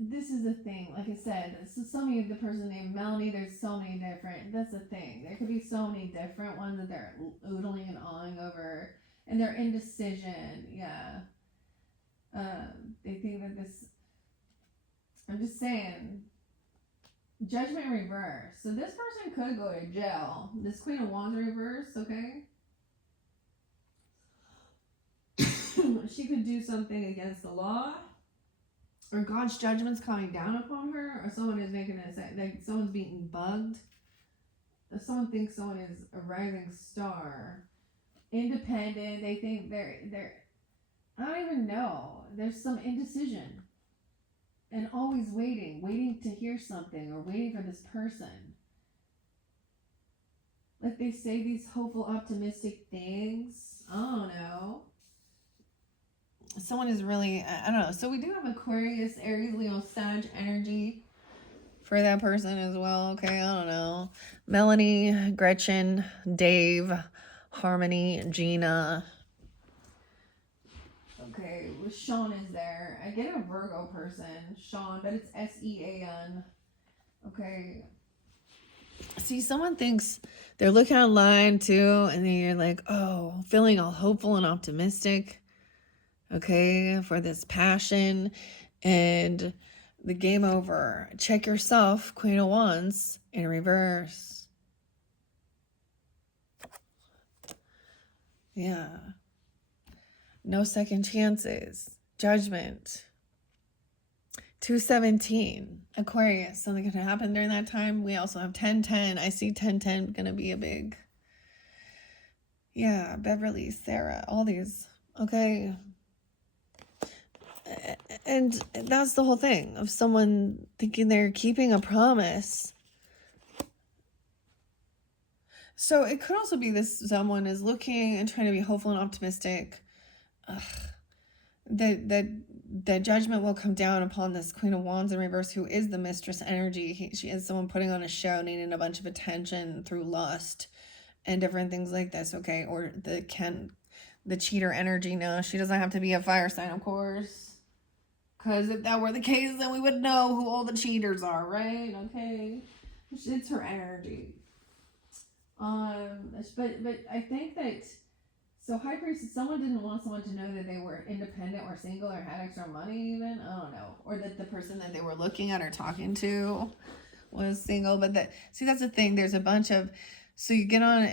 this is the thing, like I said, so some of the person named Melanie, there's so many different, that's the thing. There could be so many different ones that they're oodling and awing over, and their indecision, yeah. They think that this, I'm just saying, Judgment reverse. So this person could go to jail. This Queen of Wands reverse, okay? She could do something against the law, or God's judgment's coming down upon her, or someone is making like someone's being bugged. If someone thinks someone is a rising star, independent, they think they're I don't even know. There's some indecision. And always waiting to hear something, or waiting for this person. Like they say these hopeful, optimistic things. I don't know. Someone is really, I don't know. So we do have Aquarius, Aries, Leo, Sag energy for that person as well. Okay, I don't know. Melanie, Gretchen, Dave, Harmony, Gina. Okay, Sean is there. I get a Virgo person, Sean, but it's Sean. Okay. See, someone thinks they're looking online too, and then you're like, oh, feeling all hopeful and optimistic. Okay, for this passion, and the game over. Check yourself, Queen of Wands, in reverse. Yeah. No second chances. Judgment. 217. Aquarius. Something going to happen during that time. We also have 1010. I see 1010 going to be a big... Yeah, Beverly, Sarah, all these. Okay. And that's the whole thing of someone thinking they're keeping a promise. So it could also be this someone is looking and trying to be hopeful and optimistic. That judgment will come down upon this Queen of Wands in reverse, who is the mistress energy. She is someone putting on a show, needing a bunch of attention through lust and different things like this, okay? Or the cheater energy. No, she doesn't have to be a fire sign, of course. Because if that were the case, then we would know who all the cheaters are, right? Okay. It's her energy. But I think that, so High Priestess, someone didn't want someone to know that they were independent or single or had extra money even. I don't know. Or that the person that they were looking at or talking to was single. But that's the thing. There's a bunch of, so you get on,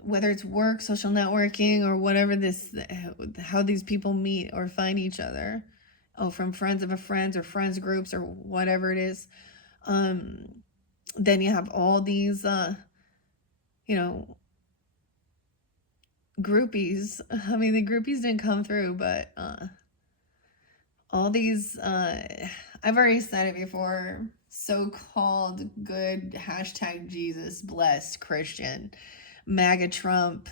whether it's work, social networking, or whatever how these people meet or find each other. oh, from friends of a friends or friends groups or whatever it is. Then you have all these, you know, groupies. I mean, the groupies didn't come through, but all these, I've already said it before, so-called good hashtag Jesus blessed Christian, MAGA Trump,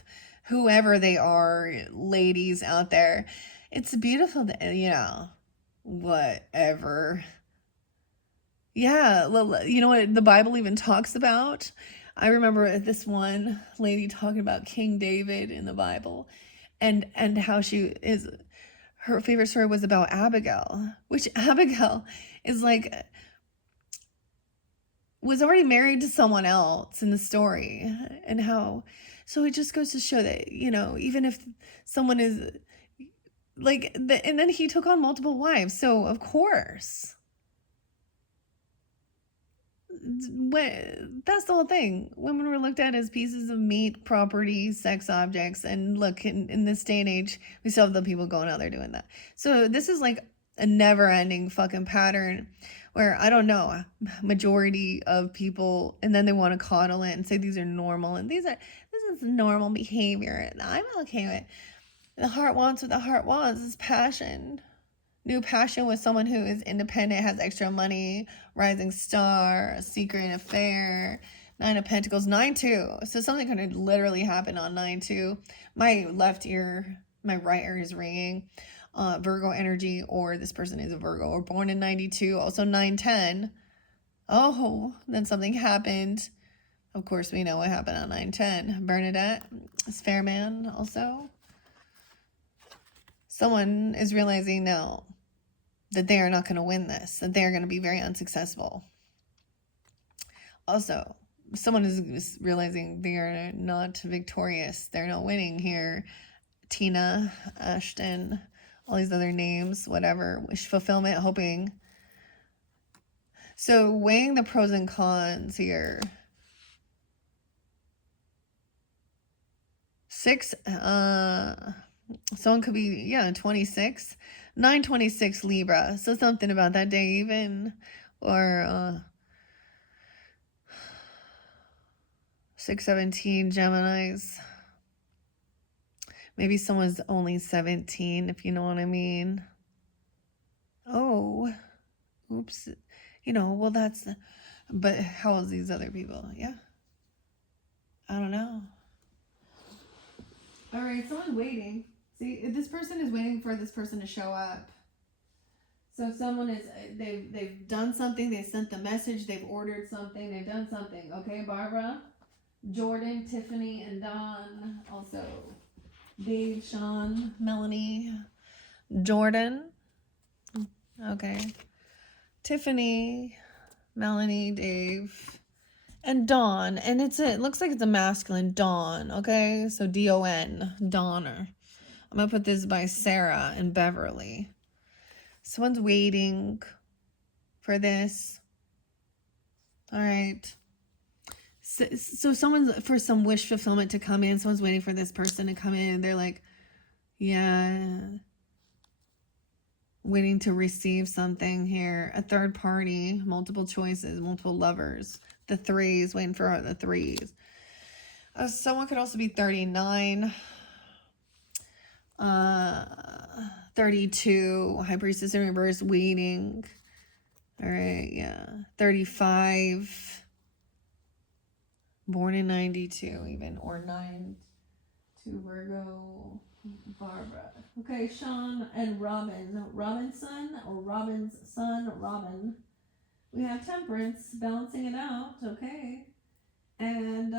whoever they are, ladies out there. It's beautiful, whatever. Yeah, you know what the Bible even talks about? I remember this one lady talking about King David in the Bible, and how her favorite story was about Abigail, which Abigail is like was already married to someone else in the story, and how so it just goes to show that, even if someone is like and then he took on multiple wives, so of course that's the whole thing. Women were looked at as pieces of meat, property, sex objects. And look, in this day and age, we still have the people going out there doing that. So this is like a never-ending fucking pattern where, I don't know, majority of people, and then they want to coddle it and say these are normal, and this is normal behavior, and I'm okay with it. The heart wants what the heart wants. It's passion. New passion with someone who is independent, has extra money, rising star, a secret affair, 9 of Pentacles, 9-2. So something could literally happen on 9-2. My right ear is ringing. Virgo energy, or this person is a Virgo or born in 92. Also 9-10. Oh, then something happened. Of course, we know what happened on 9-10. Bernadette is fair man also. Someone is realizing now that they are not going to win this, that they are going to be very unsuccessful. Also, someone is realizing they are not victorious. They're not winning here. Tina, Ashton, all these other names, whatever. Wish fulfillment, hoping. So weighing the pros and cons here. 6, someone could be, 26. 9-26 Libra. So something about that day even. Or 6-17 Geminis. Maybe someone's only 17, if you know what I mean. Oh, oops. Well, but how old are these other people? Yeah. I don't know. All right, someone's waiting. See, this person is waiting for this person to show up. So if someone they've done something, they sent the message, they've ordered something, they've done something. Okay, Barbara, Jordan, Tiffany, and Don. Also, Dave, Sean, Melanie, Jordan. Okay. Tiffany, Melanie, Dave, and Dawn. And it looks like it's a masculine, Dawn. Okay, so D-O-N, Donner. I'm going to put this by Sarah and Beverly. Someone's waiting for this. All right. So someone's, for some wish fulfillment to come in, someone's waiting for this person to come in. They're like, yeah, waiting to receive something here. A third party, multiple choices, multiple lovers. The threes, waiting for the threes. Someone could also be 39. 32, High Priestess in reverse, waiting. All right, yeah. 35, born in 92 even, or 9-2 Virgo, Barbara. Okay, Sean and Robin. Robin's son, or Robin's son, Robin. We have Temperance, balancing it out, okay. And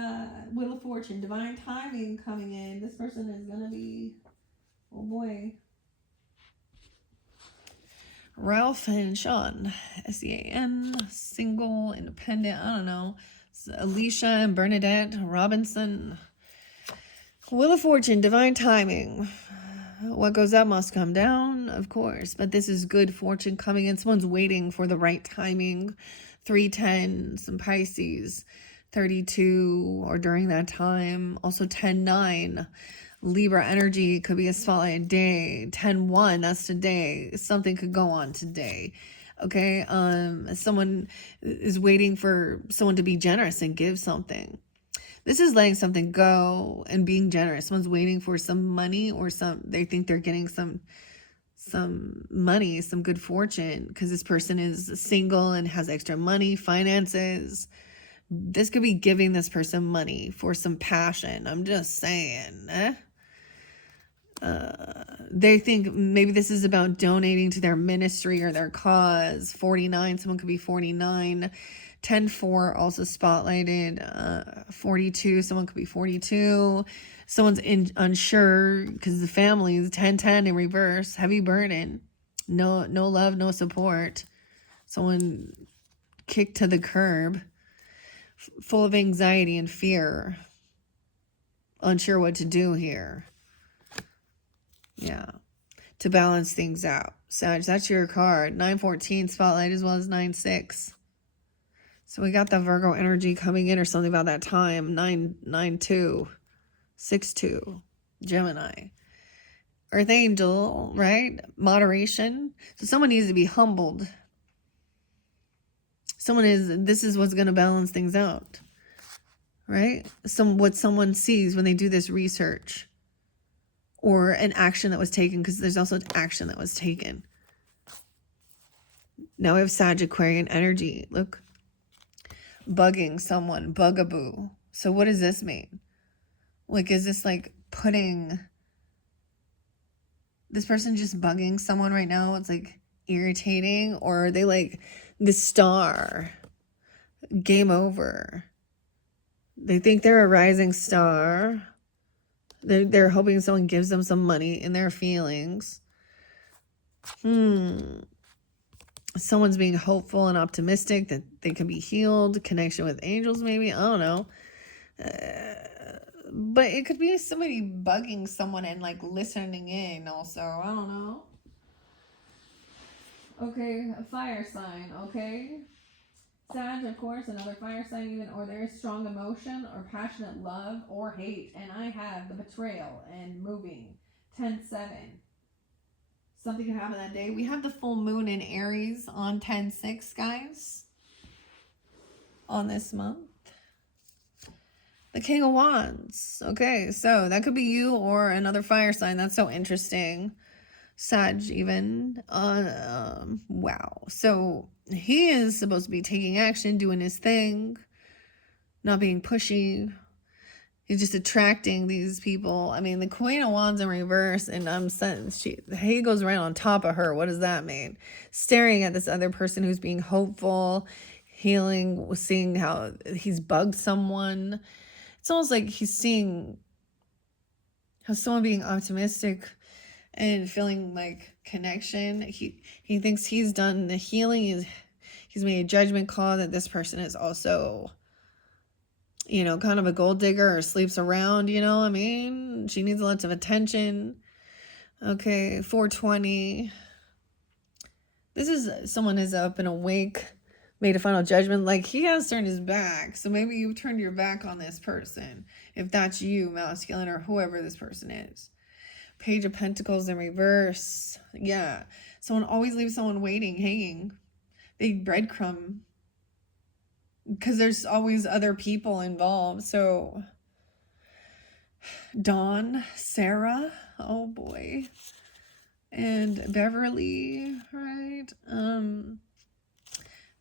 Wheel of Fortune, divine timing coming in. This person is going to be, oh boy. Ralph and Sean, S-E-A-N, single, independent, I don't know. Alicia and Bernadette Robinson. Wheel of Fortune, divine timing. What goes up must come down, of course. But this is good fortune coming in. Someone's waiting for the right timing. 3-10, some Pisces. 32, or during that time. Also 10-9. Libra energy could be a spotlight day. 10-1, that's today. Something could go on today. Okay, someone is waiting for someone to be generous and give something. This is letting something go and being generous. Someone's waiting for some money, or they think they're getting some money, some good fortune, because this person is single and has extra money, finances. This could be giving this person money for some passion. I'm just saying, they think maybe this is about donating to their ministry or their cause. 49, someone could be 49. 10-4 also spotlighted. 42, someone could be 42. Someone's unsure because the family is 10-10 in reverse. Heavy burden. No love, no support. Someone kicked to the curb. Full of anxiety and fear. Unsure what to do here. Yeah. To balance things out. Sag, that's your card. 9-14 spotlight as well as 9-6. So we got the Virgo energy coming in or something about that time. 9-2. 6-2. Gemini. Earth angel, right? Moderation. So someone needs to be humbled. This is what's going to balance things out. Right? What someone sees when they do this research. Or an action that was taken, because there's also an action that was taken. Now we have Sagittarian energy. Look. Bugging someone. Bugaboo. So what does this mean? Like, is this like putting... this person just bugging someone right now? It's like irritating. Or are they like the star? Game over. They think they're a rising star. They're hoping someone gives them some money in their feelings. Someone's being hopeful and optimistic that they can be healed. Connection with angels, maybe. I don't know. But it could be somebody bugging someone and like listening in also. I don't know. Okay, a fire sign, okay? Sag, of course, another fire sign even, or there's strong emotion or passionate love or hate. And I have the betrayal and moving. 10-7. Something can happen that day. We have the full moon in Aries on 10-6, guys. On this month. The King of Wands. Okay, so that could be you or another fire sign. That's so interesting. Sag even. Wow. So he is supposed to be taking action, doing his thing, not being pushy. He's just attracting these people. I mean, the Queen of Wands in reverse, and I'm saying he goes right on top of her. What does that mean? Staring at this other person who's being hopeful, healing, seeing how he's bugged someone. It's almost like he's seeing how someone being optimistic and feeling like connection. He thinks he's done the healing. He's made a judgment call that this person is also, you know, kind of a gold digger or sleeps around, you know what I mean? She needs lots of attention. Okay, 420. This is someone is up and awake, made a final judgment. Like, he has turned his back. So maybe you've turned your back on this person. If that's you, masculine, or whoever this person is. Page of Pentacles in reverse. Yeah. Someone always leaves someone waiting, hanging. They breadcrumb. Because there's always other people involved. So, Dawn, Sarah. Oh, boy. And Beverly, right?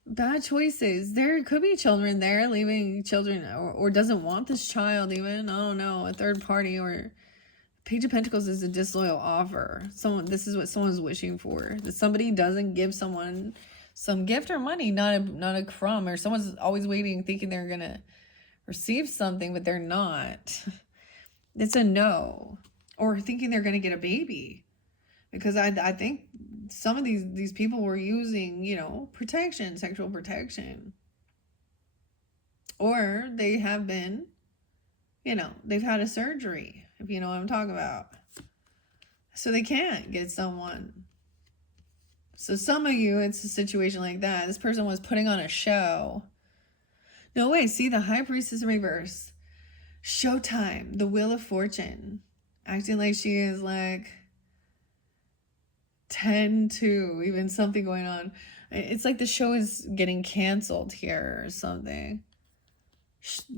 Bad choices. There could be children there, leaving children, or doesn't want this child even. I don't know. A third party, or... Page of Pentacles is a disloyal offer. This is what someone's wishing for. That somebody doesn't give someone some gift or money, not a crumb, or someone's always waiting, thinking they're gonna receive something, but they're not. It's a no. Or thinking they're gonna get a baby. Because I think some of these people were using, you know, protection, sexual protection. Or they have been, you know, they've had a surgery, if you know what I'm talking about. So they can't get someone. So some of you, it's a situation like that. This person was putting on a show. No, wait, see the High Priestess in reverse. Showtime, the Wheel of Fortune. acting like she is like 10 to even something going on. It's like the show is getting canceled here or something.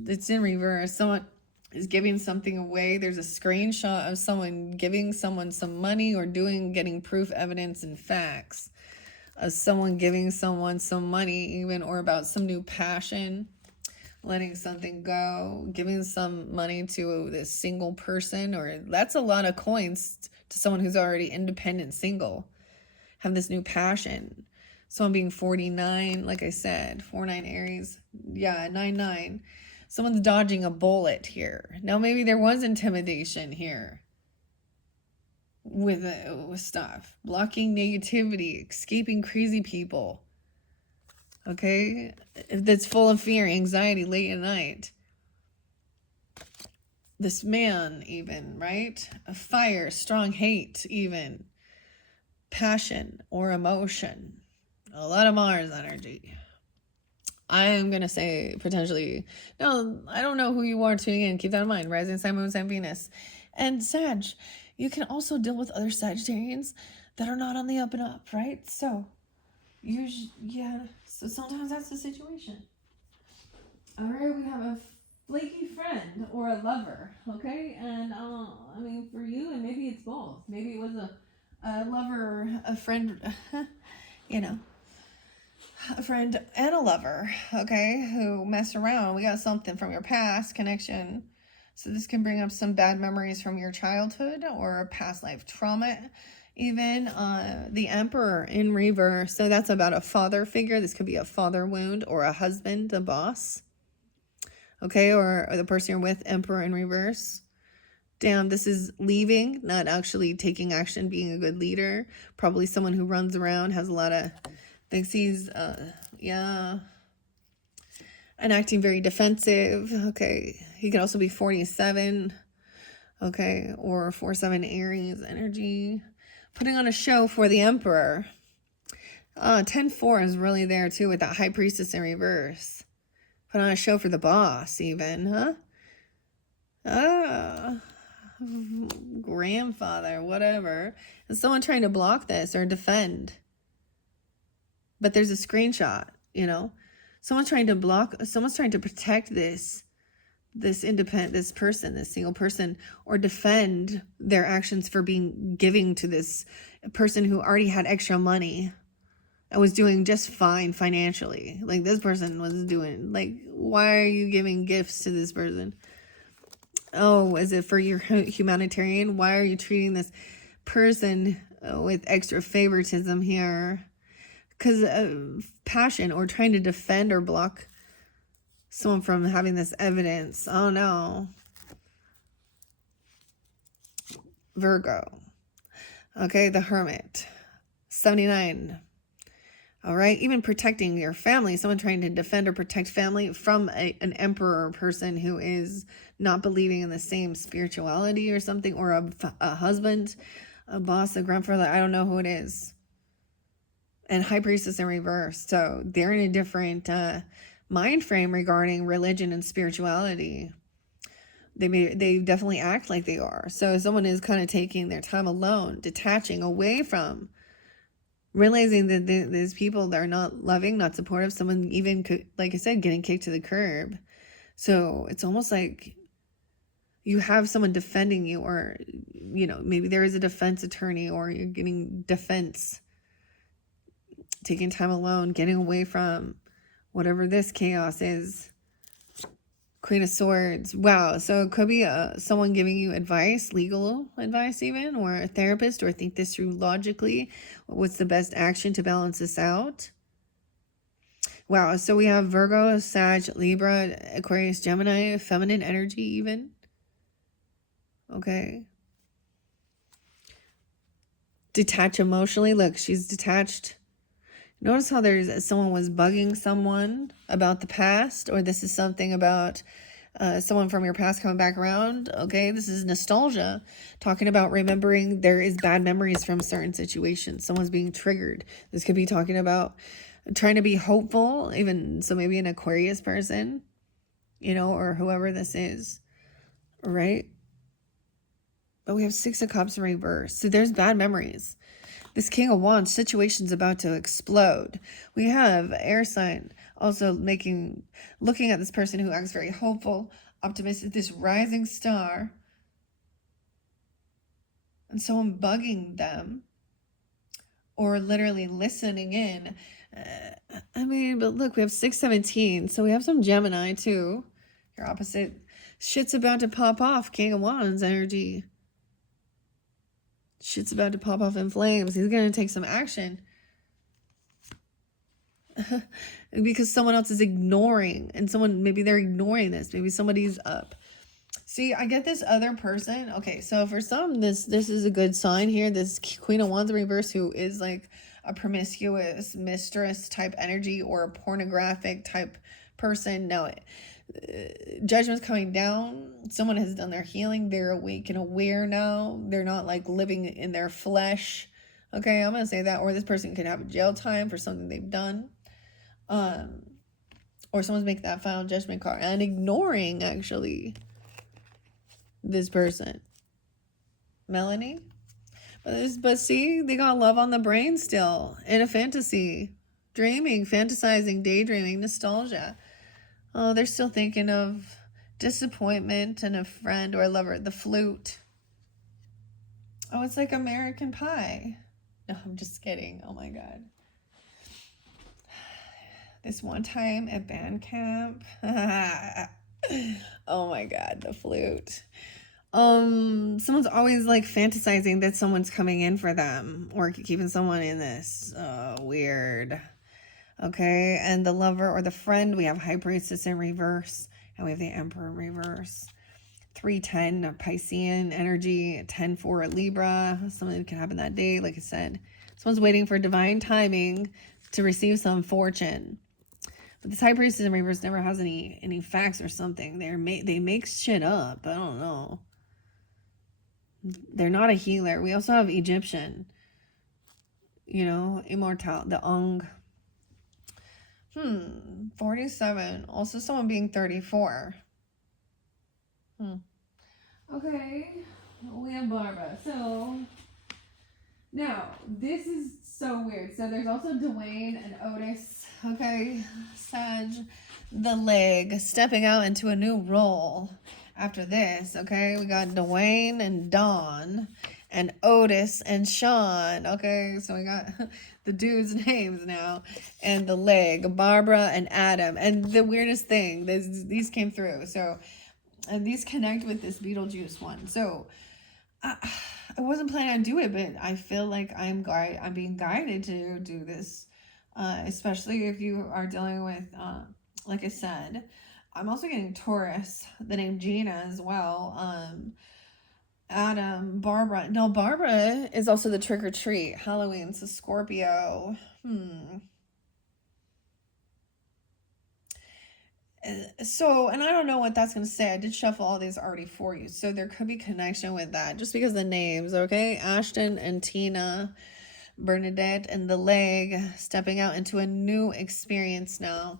It's in reverse. Someone is giving something away. There's a screenshot of someone giving someone some money or getting proof, evidence, and facts of someone giving someone some money even, or about some new passion, letting something go, giving some money to this single person, or that's a lot of coins to someone who's already independent, single, have this new passion. Someone being 49, like I said, 49 Aries, yeah, 99. Someone's dodging a bullet here. Now maybe there was intimidation here with stuff, blocking negativity, escaping crazy people. Okay, that's full of fear, anxiety late at night. This man, even, right? A fire, strong hate, even passion or emotion. A lot of Mars energy. I am going to say potentially, no, I don't know who you are tuning in. Keep that in mind. Rising sign, moon sign, Venus. And Sag, you can also deal with other Sagittarians that are not on the up and up, right? So, so sometimes that's the situation. All right, we have a flaky friend or a lover, okay? And, I mean, for you, and maybe it's both. Maybe it was a lover, a friend, you know, a friend and a lover, okay, who mess around. We got something from your past connection. So this can bring up some bad memories from your childhood or past life trauma. Even the Emperor in reverse. So that's about a father figure. This could be a father wound or a husband, a boss. Okay, or the person you're with, Emperor in reverse. Damn, this is leaving, not actually taking action, being a good leader. Probably someone who runs around, has a lot of... thinks he's, and acting very defensive. Okay, he could also be 47, okay, or 47 Aries energy. Putting on a show for the Emperor. 10-4 is really there, too, with that High Priestess in reverse. Put on a show for the boss, even, huh? Grandfather, whatever. Is someone trying to block this or defend? But there's a screenshot, you know, someone's trying to protect this person, this single person, or defend their actions for giving to this person who already had extra money and was doing just fine financially. Like this person was doing, like, why are you giving gifts to this person? Oh, is it for your humanitarian? Why are you treating this person with extra favoritism here? Because of passion or trying to defend or block someone from having this evidence. Oh no. Virgo. Okay, the Hermit. 79. All right, even protecting your family. Someone trying to defend or protect family from an emperor person who is not believing in the same spirituality or something, or a husband, a boss, a grandfather. I don't know who it is. And High Priestess in reverse. So they're in a different mind frame regarding religion and spirituality. They definitely act like they are. So someone is kind of taking their time alone, detaching away from, realizing that there's people that are not loving, not supportive. Someone even could, like I said, getting kicked to the curb. So it's almost like you have someone defending you, or, you know, maybe there is a defense attorney, or you're getting defense, taking time alone, getting away from whatever this chaos is. Queen of Swords. Wow. So it could be someone giving you advice, legal advice even, or a therapist, or think this through logically. What's the best action to balance this out? Wow. So we have Virgo, Sag, Libra, Aquarius, Gemini, feminine energy even. Okay. Detach emotionally. Look, she's detached. Notice how someone was bugging someone about the past, or this is something about someone from your past coming back around. Okay, this is nostalgia, talking about remembering there is bad memories from certain situations. Someone's being triggered. This could be talking about trying to be hopeful, even so maybe an Aquarius person, you know, or whoever this is, right? But we have Six of Cups in reverse. So there's bad memories. This King of Wands situation's about to explode. We have air sign also looking at this person who acts very hopeful, optimistic, this rising star, and someone bugging them or literally listening in. I mean, but look, we have 617, so we have some Gemini too. Your opposite. Shit's about to pop off. King of Wands energy. Shit's about to pop off in flames. He's going to take some action. Because someone else is ignoring. And maybe they're ignoring this. Maybe somebody's up. See, I get this other person. Okay, so for some, this is a good sign here. This Queen of Wands in reverse who is like a promiscuous mistress type energy or a pornographic type person. Now, judgment's coming down. Someone has done their healing. They're awake and aware now. They're not like living in their flesh. Okay, I'm going to say that. Or this person could have a jail time for something they've done. Or someone's making that final judgment card and ignoring actually this person. Melanie? But see, they got love on the brain still. In a fantasy. Dreaming, fantasizing, daydreaming, nostalgia. Oh, they're still thinking of disappointment and a friend or a lover. The flute. Oh, it's like American Pie. No, I'm just kidding. Oh my God. This one time at band camp. Oh my God, the flute. Someone's always like fantasizing that someone's coming in for them or keeping someone in this. Weird. Okay, and the lover or the friend, we have High Priestess in reverse, and we have the Emperor in reverse. 310, Piscean energy, 10-4, Libra. Something can happen that day, like I said. Someone's waiting for divine timing to receive some fortune. But this High Priestess in reverse never has any facts or something. They make shit up. I don't know. They're not a healer. We also have Egyptian. You know, immortal, the Ung. 47. Also someone being 34. Okay. We have Barbara. So, now, this is so weird. So there's also Dwayne and Otis. Okay. Sag, the leg, stepping out into a new role after this. Okay. We got Dwayne and Dawn and Otis and Sean. Okay. So we got the dudes' names now. And the leg, Barbara and Adam. And the weirdest thing, these came through. So, and these connect with this Beetlejuice one. So, I wasn't planning on doing it, but I feel like I'm being guided to do this, especially if you are dealing with, like I said, I'm also getting Taurus, the name Gina as well, Adam, Barbara. No, Barbara is also the trick or treat. Halloween's a Scorpio. So, and I don't know what that's going to say. I did shuffle all these already for you. So there could be connection with that just because the names, okay? Ashton and Tina, Bernadette and the leg, stepping out into a new experience now.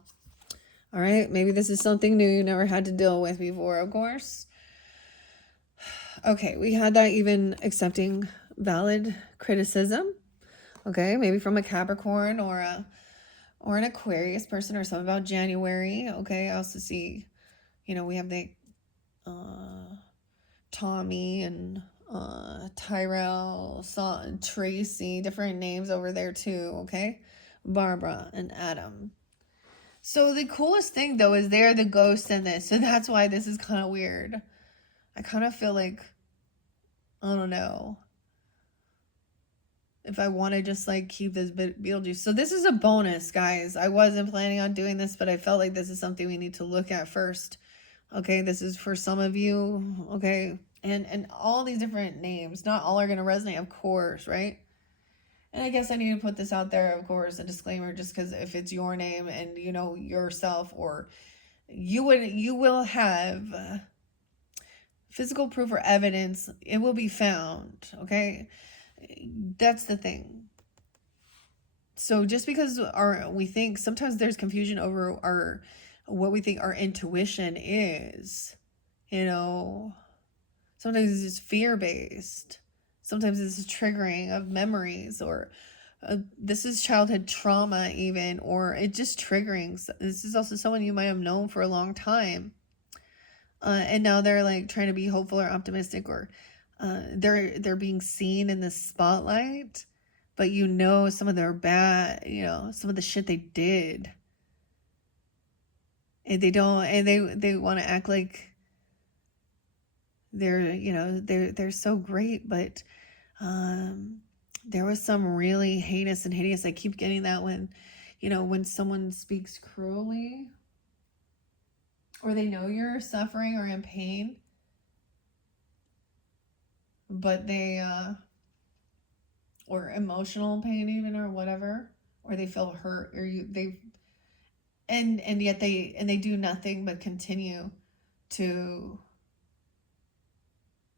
All right, maybe this is something new you never had to deal with before, of course. Okay, we had that even accepting valid criticism. Okay, maybe from a Capricorn or an Aquarius person or something about January. Okay, I also see, you know, we have the Tommy and Tyrell, Tracy, different names over there too. Okay, Barbara and Adam. So the coolest thing though is they're the ghost in this, so that's why this is kind of weird. I kind of feel like, I don't know if I want to just like keep this Beetlejuice. So this is a bonus, guys. I wasn't planning on doing this, but I felt like this is something we need to look at first. Okay, this is for some of you. Okay, and all these different names, not all are going to resonate, of course, right? And I guess I need to put this out there, of course, a disclaimer, just because if it's your name and you know yourself, or you will have physical proof or evidence, it will be found. Okay, that's the thing. So just because we think, sometimes there's confusion over what we think our intuition is, you know. Sometimes it's just fear-based. Sometimes it's triggering of memories, or this is childhood trauma even, or it just triggering. This is also someone you might have known for a long time. And now they're like trying to be hopeful or optimistic, or they're being seen in the spotlight, but you know some of their bad, you know, some of the shit they did. And they don't, and they want to act like they're, you know, they're so great, but there was some really heinous and hideous. I keep getting that when, you know, when someone speaks cruelly, or they know you're suffering or in pain, but they or emotional pain even, or whatever, or they feel hurt, or and yet they do nothing but continue to,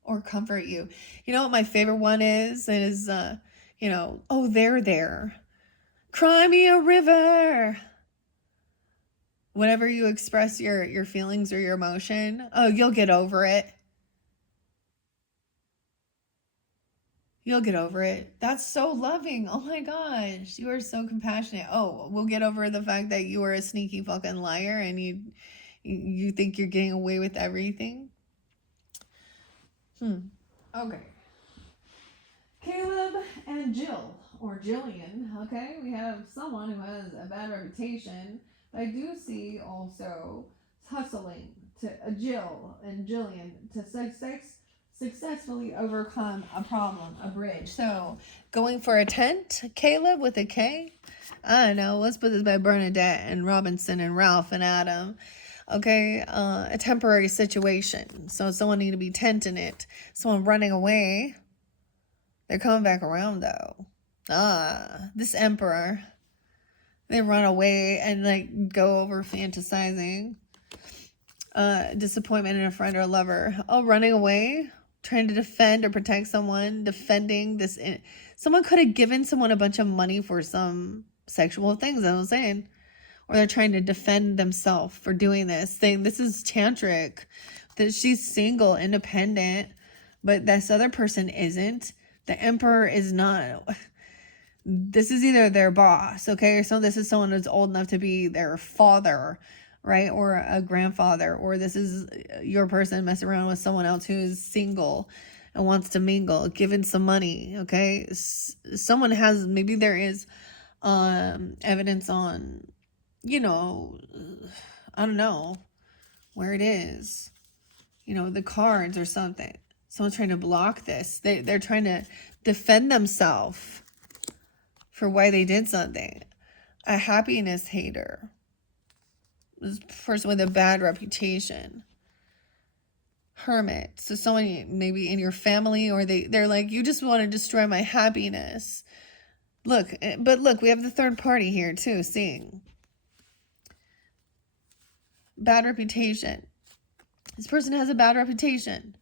or comfort you. You know what my favorite one is you know, oh, there, cry me a river. Whenever you express your feelings or your emotion, oh, you'll get over it. You'll get over it. That's so loving. Oh my gosh, you are so compassionate. Oh, we'll get over the fact that you are a sneaky fucking liar and you think you're getting away with everything. Okay. Caleb and Jill, or Jillian, okay? We have someone who has a bad reputation, but I do see also hustling to Jill and Jillian to successfully overcome a problem, a bridge. So, going for a tent, Caleb with a K? I don't know. Let's put this by Bernadette and Robinson and Ralph and Adam. Okay, a temporary situation. So, someone need to be tenting it. Someone running away. They're coming back around though. This emperor. They run away and like go over fantasizing. Disappointment in a friend or a lover. Oh, running away, trying to defend or protect someone, defending this. Someone could have given someone a bunch of money for some sexual things, I was saying. Or they're trying to defend themselves for doing this thing. This is tantric. That she's single, independent, but this other person isn't. The emperor is not. This is either their boss, okay? So this is someone who's old enough to be their father, right? Or a grandfather. Or this is your person messing around with someone else who's single and wants to mingle, giving some money, okay? Someone has, maybe there is evidence on, you know, I don't know where it is, you know, the cards or something. Someone's trying to block this. They're trying to defend themselves for why they did something. A happiness hater. This person with a bad reputation. Hermit. So someone maybe in your family, or they're like, you just want to destroy my happiness. Look, but look, we have the third party here too, seeing. Bad reputation. This person has a bad reputation.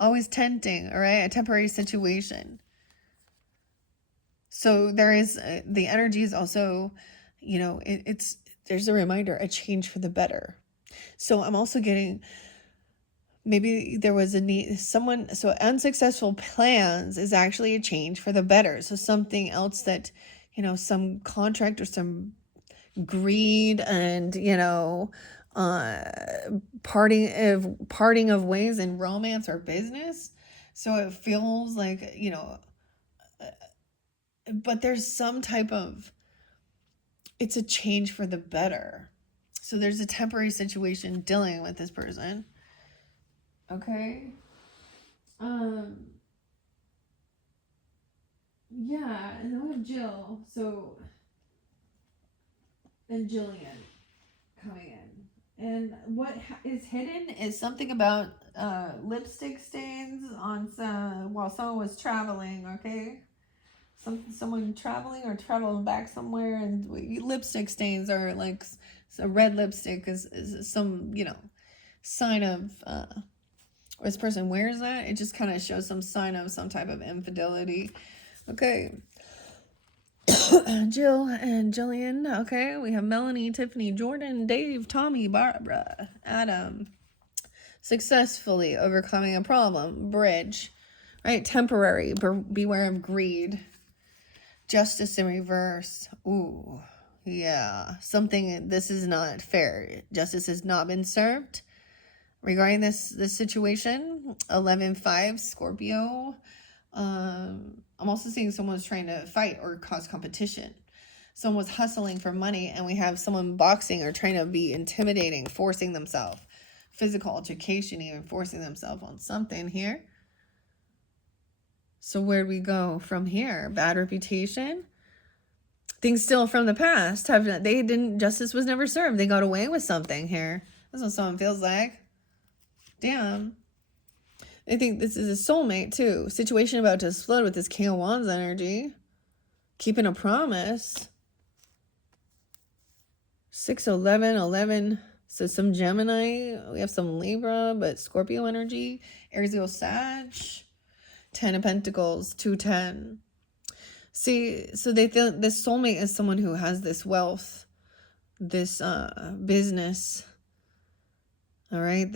Always tenting, all right? A temporary situation. So there is, the energy is also, you know, there's a reminder, a change for the better. So I'm also getting, maybe there was a need, someone, so unsuccessful plans is actually a change for the better. So something else that, you know, some contract or some greed and, you know, parting of ways in romance or business. So it feels like, you know, but there's some type of, it's a change for the better. So there's a temporary situation dealing with this person. Okay. Yeah, and then we have Jill. So, and Jillian coming in. And what is hidden is something about lipstick stains on while someone was traveling, okay? Someone traveling or traveling back somewhere, and lipstick stains are like, so red lipstick is some, you know, sign of, this person wears that, it just kind of shows some sign of some type of infidelity. Okay. Jill and Jillian. Okay, we have Melanie, Tiffany, Jordan, Dave, Tommy, Barbara, Adam. successfully overcoming a problem. Bridge, right? Temporary. Beware of greed. Justice in reverse. Ooh, yeah. Something, this is not fair. Justice has not been served regarding this situation. 11-5, Scorpio. I'm also seeing someone's trying to fight or cause competition. Someone was hustling for money, and we have someone boxing or trying to be intimidating, forcing themselves. Physical altercation, even forcing themselves on something here. So where do we go from here? Bad reputation. Things still from the past. Justice was never served. They got away with something here. That's what someone feels like. Damn. I think this is a soulmate too. Situation about to explode with this King of Wands energy. Keeping a promise. 6-11. So some Gemini. We have some Libra, but Scorpio energy. Aries goes Sag. 10 of Pentacles. 2-10. See, so they feel this soulmate is someone who has this wealth, this business. All right,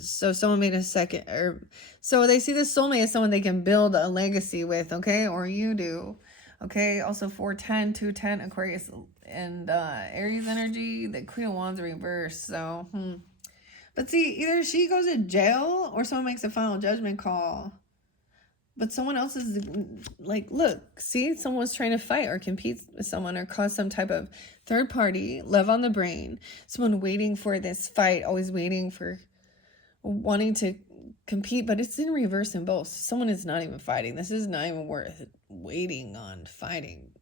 so someone made a second, or so they see this soulmate as someone they can build a legacy with, okay, or you do, okay. Also 4-10, 2-10, Aquarius and Aries energy, the Queen of Wands reverse. So, but see, either she goes to jail or someone makes a final judgment call. But someone else is like, look, see, someone's trying to fight or compete with someone or cause some type of third party, love on the brain. Someone waiting for this fight, always waiting for, wanting to compete, but it's in reverse in both. Someone is not even fighting. This is not even worth waiting on fighting.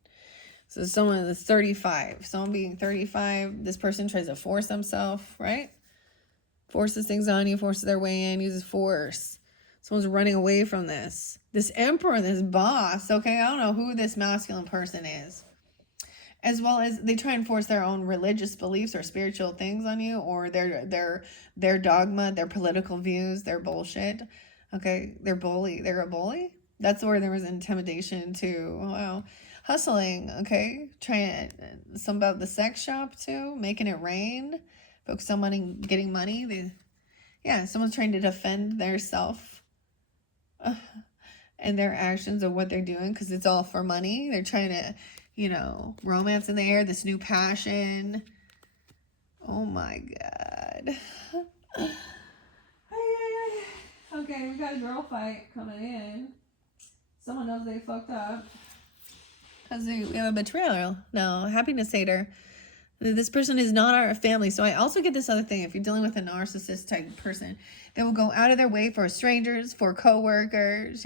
So someone is 35, someone being 35, this person tries to force themselves, right? Forces things on you, forces their way in, uses force. Someone's running away from this. This emperor, this boss, okay? I don't know who this masculine person is. As well as they try and force their own religious beliefs or spiritual things on you, or their dogma, their political views, their bullshit. Okay? They're a bully. That's where there was intimidation too. Wow. Hustling, okay? Trying some about the sex shop too, making it rain. Focus on money, getting money. Someone's trying to defend their self. And their actions of what they're doing because it's all for money. They're trying to, romance in the air, this new passion. Oh my God. Okay, we got a girl fight coming in. Someone knows they fucked up. Because we have a betrayal. No, happiness hater. This person is not our family. So I also get this other thing. If you're dealing with a narcissist type person, they will go out of their way for strangers, for coworkers,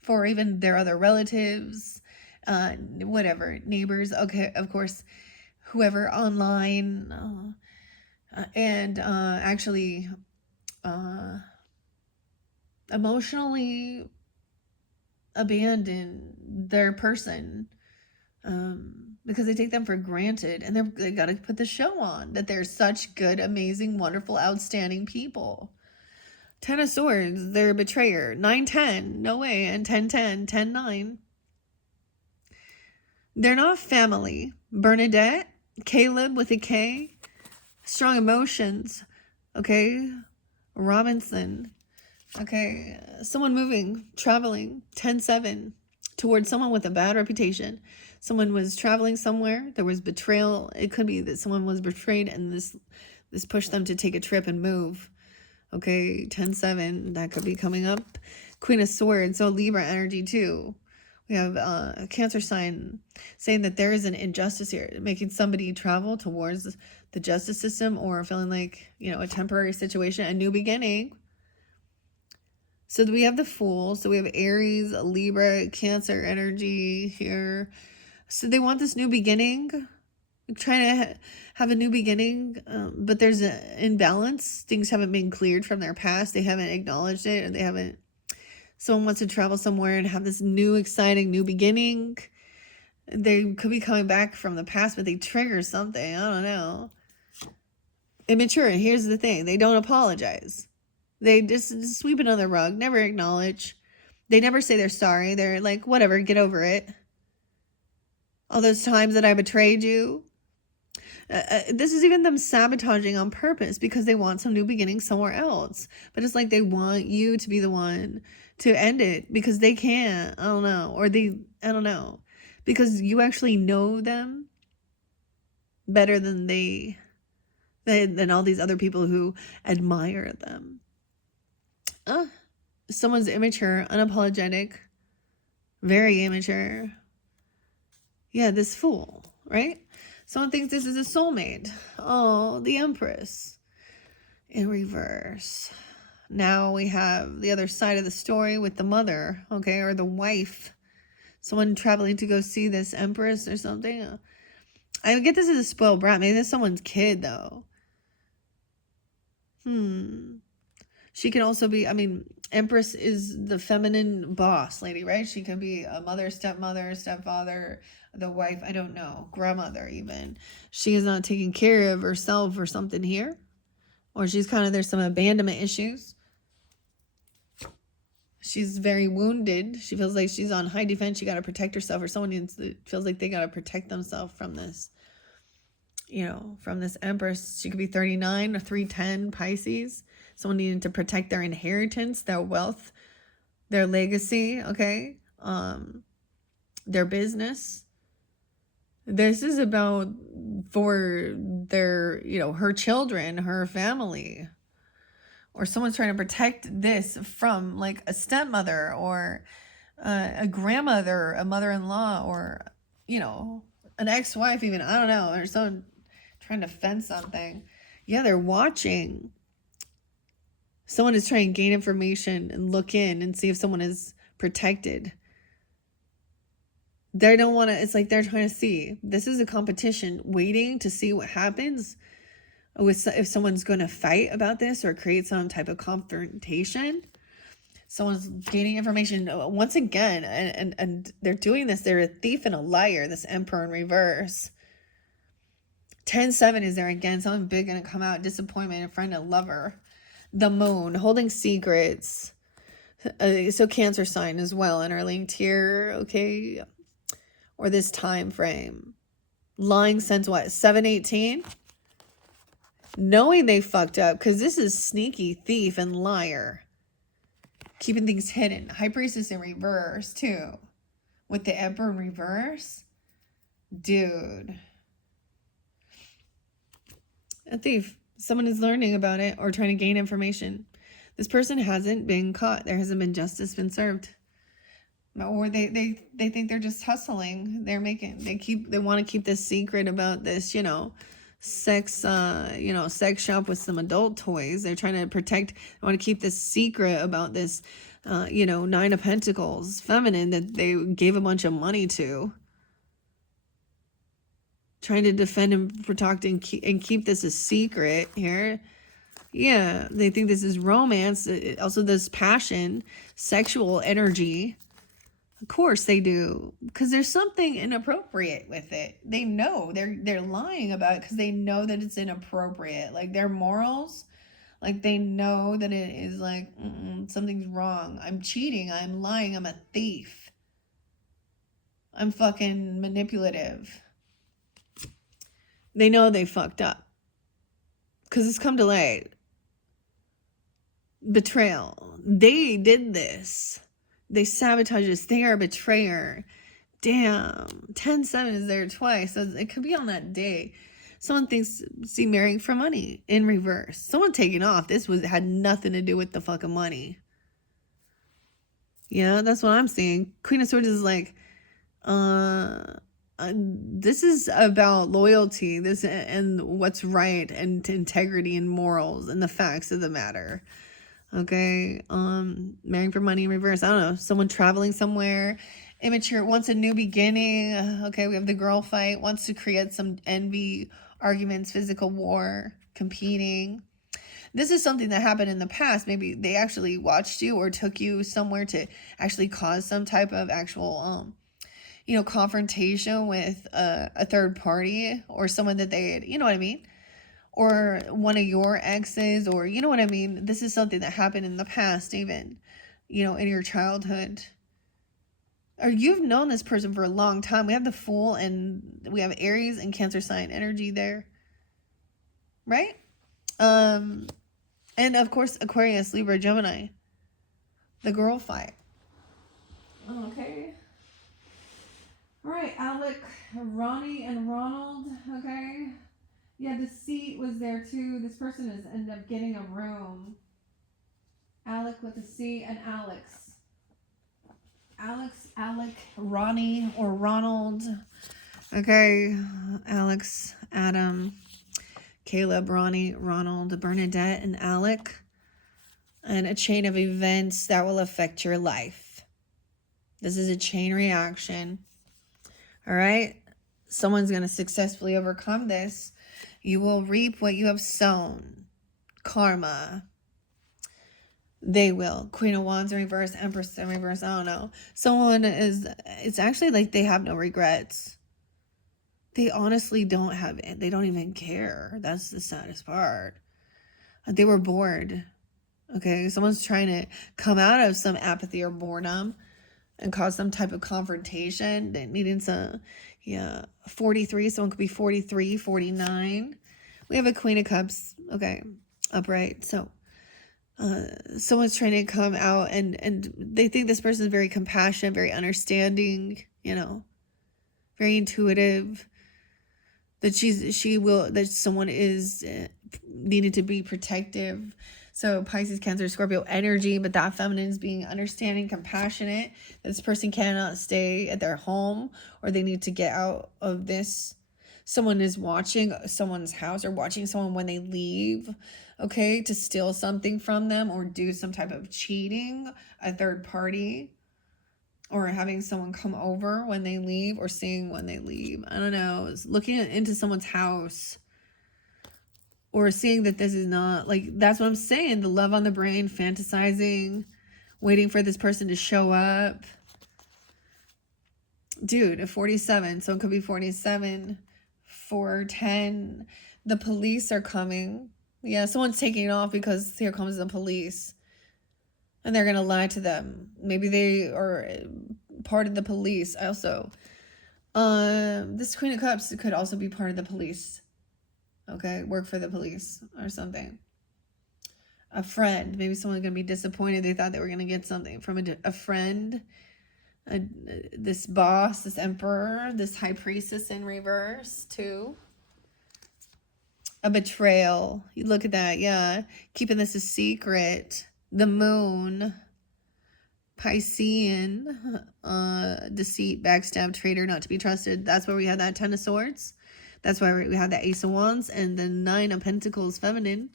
for even their other relatives, whatever, neighbors. Okay, of course, whoever online, and actually emotionally abandon their person. Because they take them for granted, and they got to put the show on that they're such good, amazing, wonderful, outstanding people. 10 of Swords, they're a betrayer. 9-10, no way. And 10-10, 10-9. They're not family. Bernadette, Caleb with a K, strong emotions. Okay, Robinson. Okay, someone moving, traveling. 10-7, towards someone with a bad reputation. Someone was traveling somewhere. There was betrayal. It could be that someone was betrayed and this pushed them to take a trip and move. Okay, 10-7, that could be coming up. Queen of Swords, so Libra energy too. We have a Cancer sign saying that there is an injustice here, making somebody travel towards the justice system or feeling like, a temporary situation, a new beginning. So we have the Fool. So we have Aries, Libra, Cancer energy here. So they want this new beginning, trying to have a new beginning, but there's an imbalance. Things haven't been cleared from their past. They haven't acknowledged it, and they haven't. Someone wants to travel somewhere and have this new, exciting, new beginning. They could be coming back from the past, but they trigger something. I don't know. Immature. Here's the thing. They don't apologize. They just sweep it under the rug, never acknowledge. They never say they're sorry. They're like, whatever, get over it. All those times that I betrayed you. This is even them sabotaging on purpose because they want some new beginning somewhere else. But it's like they want you to be the one to end it because they can't. I don't know. I don't know. Because you actually know them better than than all these other people who admire them. Someone's immature, unapologetic, very immature. Yeah, this fool, right? Someone thinks this is a soulmate. Oh, the Empress in reverse. Now we have the other side of the story with the mother, okay, or the wife. Someone traveling to go see this Empress or something. I get this as a spoiled brat. Maybe this is someone's kid, though. She can also be, I mean, Empress is the feminine boss lady, right? She could be a mother, stepfather, the wife, I don't know, grandmother even. She is not taking care of herself or something here. Or she's kind of, there's some abandonment issues. She's very wounded. She feels like she's on high defense. She got to protect herself, or someone feels like they got to protect themselves from this, from this Empress. She could be 39 or 310 Pisces. Someone needing to protect their inheritance, their wealth, their legacy, okay? Their business. This is about for their, her children, her family. Or someone's trying to protect this from like a stepmother or a grandmother, a mother-in-law, or, an ex-wife even. I don't know. Or someone trying to fence something. Yeah, they're watching. Someone is trying to gain information and look in and see if someone is protected. They don't want to, it's like they're trying to see. This is a competition, waiting to see what happens with if someone's going to fight about this or create some type of confrontation. Someone's gaining information once again, and they're doing this. They're a thief and a liar, this Emperor in reverse. 10-7 is there again. Someone big going to come out. Disappointment, a friend, a lover. The moon, holding secrets. So Cancer sign as well interlinked here, okay? Or this time frame. Lying since what? 7-18? Knowing they fucked up, because this is sneaky thief and liar. Keeping things hidden. High Priestess in reverse, too. With the Emperor in reverse. Dude. A thief. Someone is learning about it or trying to gain information. This person hasn't been caught. There hasn't been justice been served. Or they think they're just hustling. They want to keep this secret about this, sex shop with some adult toys. They're trying to protect, they want to keep this secret about this, 9 of Pentacles, feminine, that they gave a bunch of money to. Trying to defend and protect and keep this a secret here. Yeah, they think this is romance. Also, this passion, sexual energy. Of course they do, because there's something inappropriate with it. They know they're lying about it because they know that it's inappropriate. Like their morals, like they know that it is like something's wrong. I'm cheating. I'm lying. I'm a thief. I'm fucking manipulative. They know they fucked up because it's come to light. Betrayal. They did this. They sabotage us. They are a betrayer. Damn. 10-7 is there twice. So it could be on that day. Someone see marrying for money in reverse. Someone taking off. This had nothing to do with the fucking money. Yeah, that's what I'm seeing. Queen of Swords is like, this is about loyalty, this and what's right, and integrity and morals and the facts of the matter. Okay, marrying for money in reverse. I don't know, someone traveling somewhere, immature, wants a new beginning. Okay, we have the girl fight, wants to create some envy, arguments, physical war, competing. This is something that happened in the past. Maybe they actually watched you or took you somewhere to actually cause some type of actual confrontation with a third party or someone that they, you know what I mean? Or one of your exes, or you know what I mean? This is something that happened in the past, even, in your childhood. Or you've known this person for a long time. We have the Fool and we have Aries and Cancer sign energy there. right? And of course, Aquarius, Libra, Gemini. The girl fight. Okay. All right, Alec, Ronnie, and Ronald. Okay. Yeah, deceit was there too. This person has ended up getting a room. Alec with a C and Alex. Alec, Ronnie, or Ronald. Okay. Alex, Adam, Caleb, Ronnie, Ronald, Bernadette, and Alec. And a chain of events that will affect your life. This is a chain reaction. All right? Someone's going to successfully overcome this. You will reap what you have sown. Karma. They will. Queen of Wands in reverse, Empress in reverse. I don't know. Someone is, it's actually like they have no regrets. They honestly don't have it. They don't even care. That's the saddest part. They were bored. Okay, someone's trying to come out of some apathy or boredom and cause some type of confrontation. They needing some, 43. Someone could be 43, 49. We have a Queen of Cups. Okay, upright. So, someone's trying to come out and they think this person is very compassionate, very understanding, very intuitive. That that someone is needed to be protective. So Pisces, Cancer, Scorpio energy, but that feminine is being understanding, compassionate. This person cannot stay at their home, or they need to get out of this. Someone is watching someone's house or watching someone when they leave, okay, to steal something from them or do some type of cheating, a third party, or having someone come over when they leave or seeing when they leave. I don't know. It's looking into someone's house. Or seeing that this is not, that's what I'm saying. The love on the brain, fantasizing, waiting for this person to show up. Dude, at 47, so it could be 47, 410. The police are coming. Yeah, someone's taking off because here comes the police. And they're going to lie to them. Maybe they are part of the police also. This Queen of Cups could also be part of the police. Okay, work for the police or something. A friend. Maybe someone's going to be disappointed. They thought they were going to get something from a friend. This boss, this emperor, this high priestess in reverse too. A betrayal. You look at that, yeah. Keeping this a secret. The moon. Piscean. Deceit, backstab, traitor, not to be trusted. That's where we had that 10 of Swords. That's why we have the Ace of Wands and the 9 of Pentacles feminine.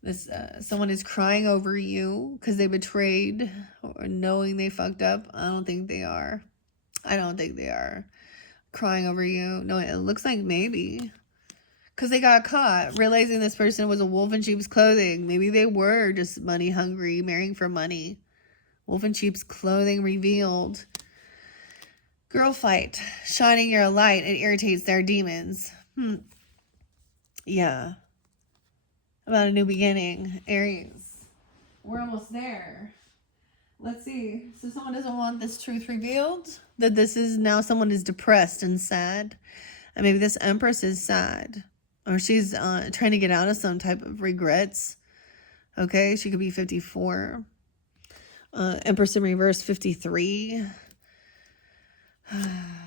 This someone is crying over you because they betrayed or knowing they fucked up. I don't think they are. I don't think they are crying over you. No, it looks like maybe. Because they got caught realizing this person was a wolf in sheep's clothing. Maybe they were just money hungry, marrying for money. Wolf in sheep's clothing revealed. Girl fight. Shining your light. It irritates their demons. Yeah. About a new beginning. Aries. We're almost there. Let's see. So someone doesn't want this truth revealed. That this is now someone is depressed and sad. And maybe this Empress is sad. Or she's trying to get out of some type of regrets. Okay. She could be 54. Empress in reverse, 53.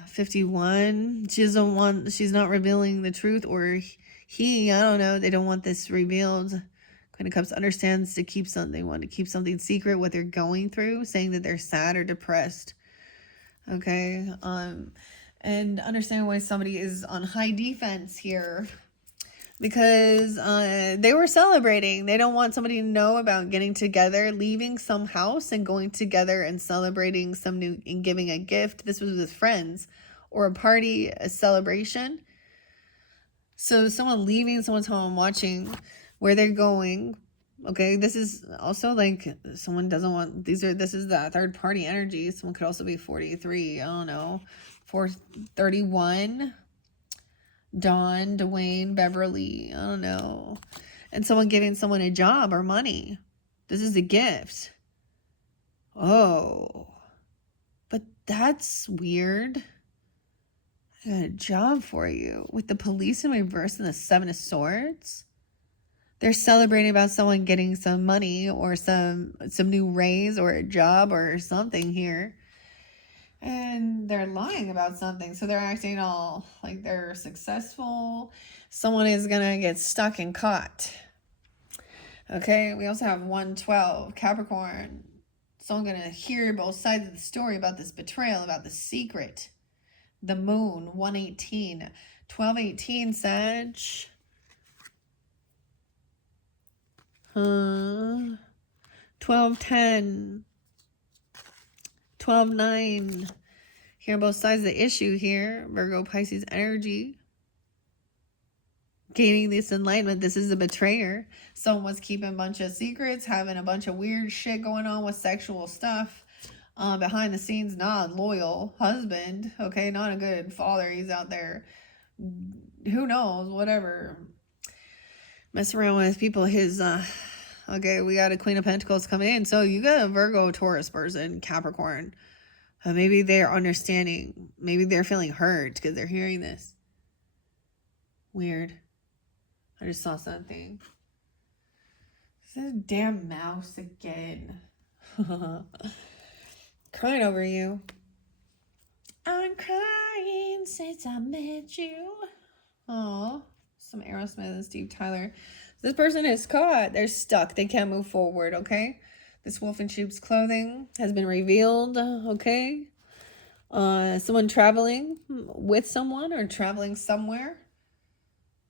51. She's not revealing the truth, or I don't know, they don't want this revealed. Queen of Cups understands they want to keep something secret, what they're going through, saying that they're sad or depressed. Okay. And understand why somebody is on high defense here. Because they were celebrating. They don't want somebody to know about getting together, leaving some house and going together and celebrating and giving a gift. This was with friends or a party, a celebration. So someone leaving someone's home, watching where they're going. Okay, this is also like someone doesn't want, this is that third party energy. Someone could also be 43. I don't know. 431. Dawn, Dwayne, Beverly, I don't know. And someone giving someone a job or money. This is a gift. Oh. But that's weird. I got a job for you. With the Police in reverse and the Seven of Swords. They're celebrating about someone getting some money or some new raise or a job or something here. And they're lying about something. So they're acting all like they're successful. Someone is going to get stuck and caught. Okay, we also have 112, Capricorn. Someone going to hear both sides of the story about this betrayal, about the secret. The Moon, 118. 1218, Sag. 1210. 12-9. Hear both sides of the issue here. Virgo, Pisces energy. Gaining this enlightenment. This is a betrayer. Someone was keeping a bunch of secrets, having a bunch of weird shit going on with sexual stuff. Behind the scenes, not loyal husband. Okay, not a good father. He's out there. Who knows? Whatever. Mess around with people. His, okay, we got a Queen of Pentacles coming in. So you got a Virgo, Taurus person, Capricorn. Maybe they're understanding. Maybe they're feeling hurt because they're hearing this. Weird. I just saw something. This damn mouse again. Crying over you. I'm crying since I met you. Oh, some Aerosmith and Steve Tyler. This person is caught. They're stuck. They can't move forward, okay? This wolf in sheep's clothing has been revealed, okay? Someone traveling with someone or traveling somewhere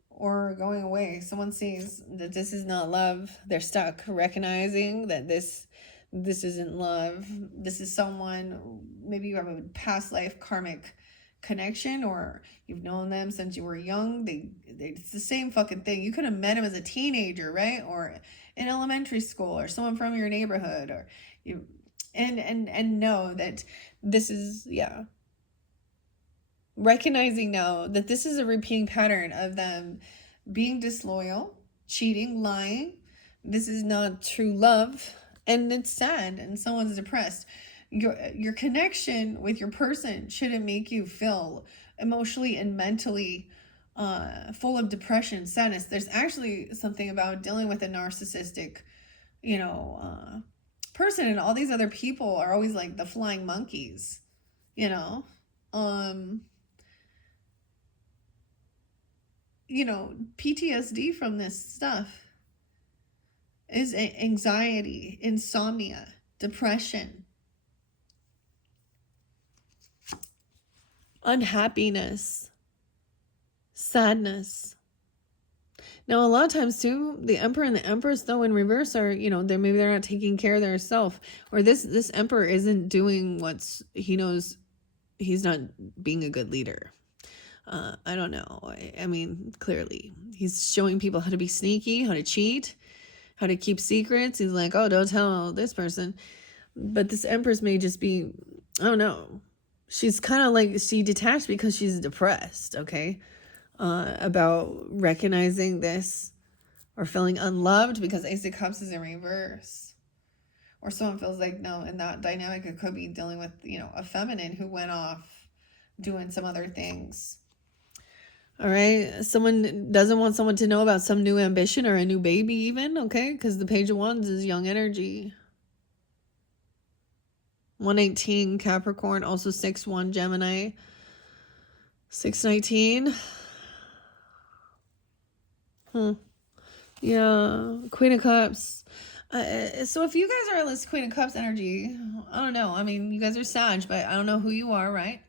or going away. Someone sees that this is not love. They're stuck, recognizing that this isn't love. This is someone, maybe you have a past life karmic connection or you've known them since you were young. It's the same fucking thing. You could have met him as a teenager, right? Or in elementary school or someone from your neighborhood or you and know that this is, yeah. Recognizing now that this is a repeating pattern of them being disloyal, cheating, lying. This is not true love. And it's sad and someone's depressed. Your connection with your person shouldn't make you feel emotionally and mentally full of depression, sadness. There's actually something about dealing with a narcissistic, person, and all these other people are always like the flying monkeys, PTSD from this stuff is anxiety, insomnia, depression, unhappiness, sadness. Now, a lot of times too, the Emperor and the Empress, though, in reverse are, maybe they're not taking care of their self, or this Emperor isn't doing he knows he's not being a good leader. I don't know. I mean, clearly he's showing people how to be sneaky, how to cheat, how to keep secrets. He's like, oh, don't tell this person. But this Empress may just be, I don't know. She's kind of like, she detached because she's depressed, okay? About recognizing this or feeling unloved because Ace of Cups is in reverse. Or someone feels like, no, in that dynamic, it could be dealing with, a feminine who went off doing some other things. All right. Someone doesn't want someone to know about some new ambition or a new baby even, okay? Because the Page of Wands is young energy. 118 Capricorn, also 6-1 Gemini. 619. Yeah, Queen of Cups. So if you guys are on this Queen of Cups energy, I don't know. I mean, you guys are Sag, but I don't know who you are, right?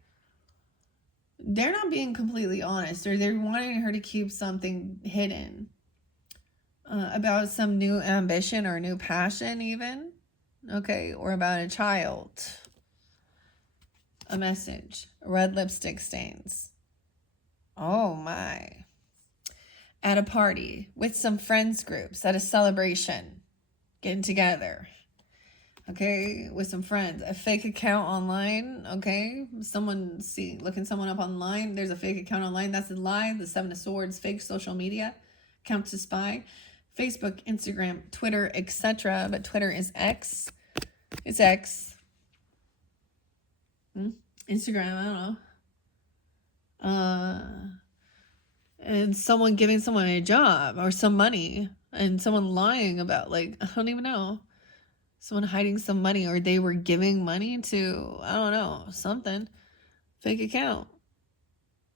They're not being completely honest, or they're wanting her to keep something hidden about some new ambition or new passion even, okay, or about a child. A message. Red lipstick stains. Oh my. At a party with some friends groups at a celebration, getting together, okay, with some friends, a fake account online, okay, looking someone up online, there's a fake account online, that's a lie. The Seven of Swords, fake social media, count to spy, Facebook, Instagram, Twitter, etc. But Twitter is X. It's X. Instagram, I don't And someone giving someone a job or some money, and someone lying about, like, I don't even know. Someone hiding some money, or they were giving money to, I don't know, something. Fake account.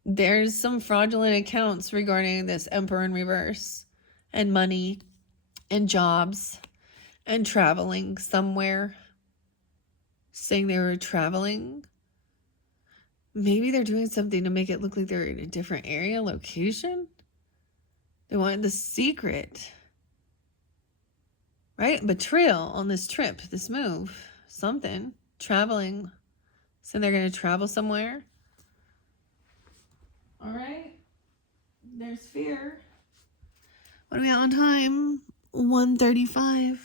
There's some fraudulent accounts regarding this Emperor in reverse, and money, and jobs, and traveling somewhere. Saying they were traveling. Maybe they're doing something to make it look like they're in a different area, location. They wanted the secret. Right? Betrayal on this trip, this move, something. Traveling. So they're going to travel somewhere. All right. There's fear. What are we on time? 1:35.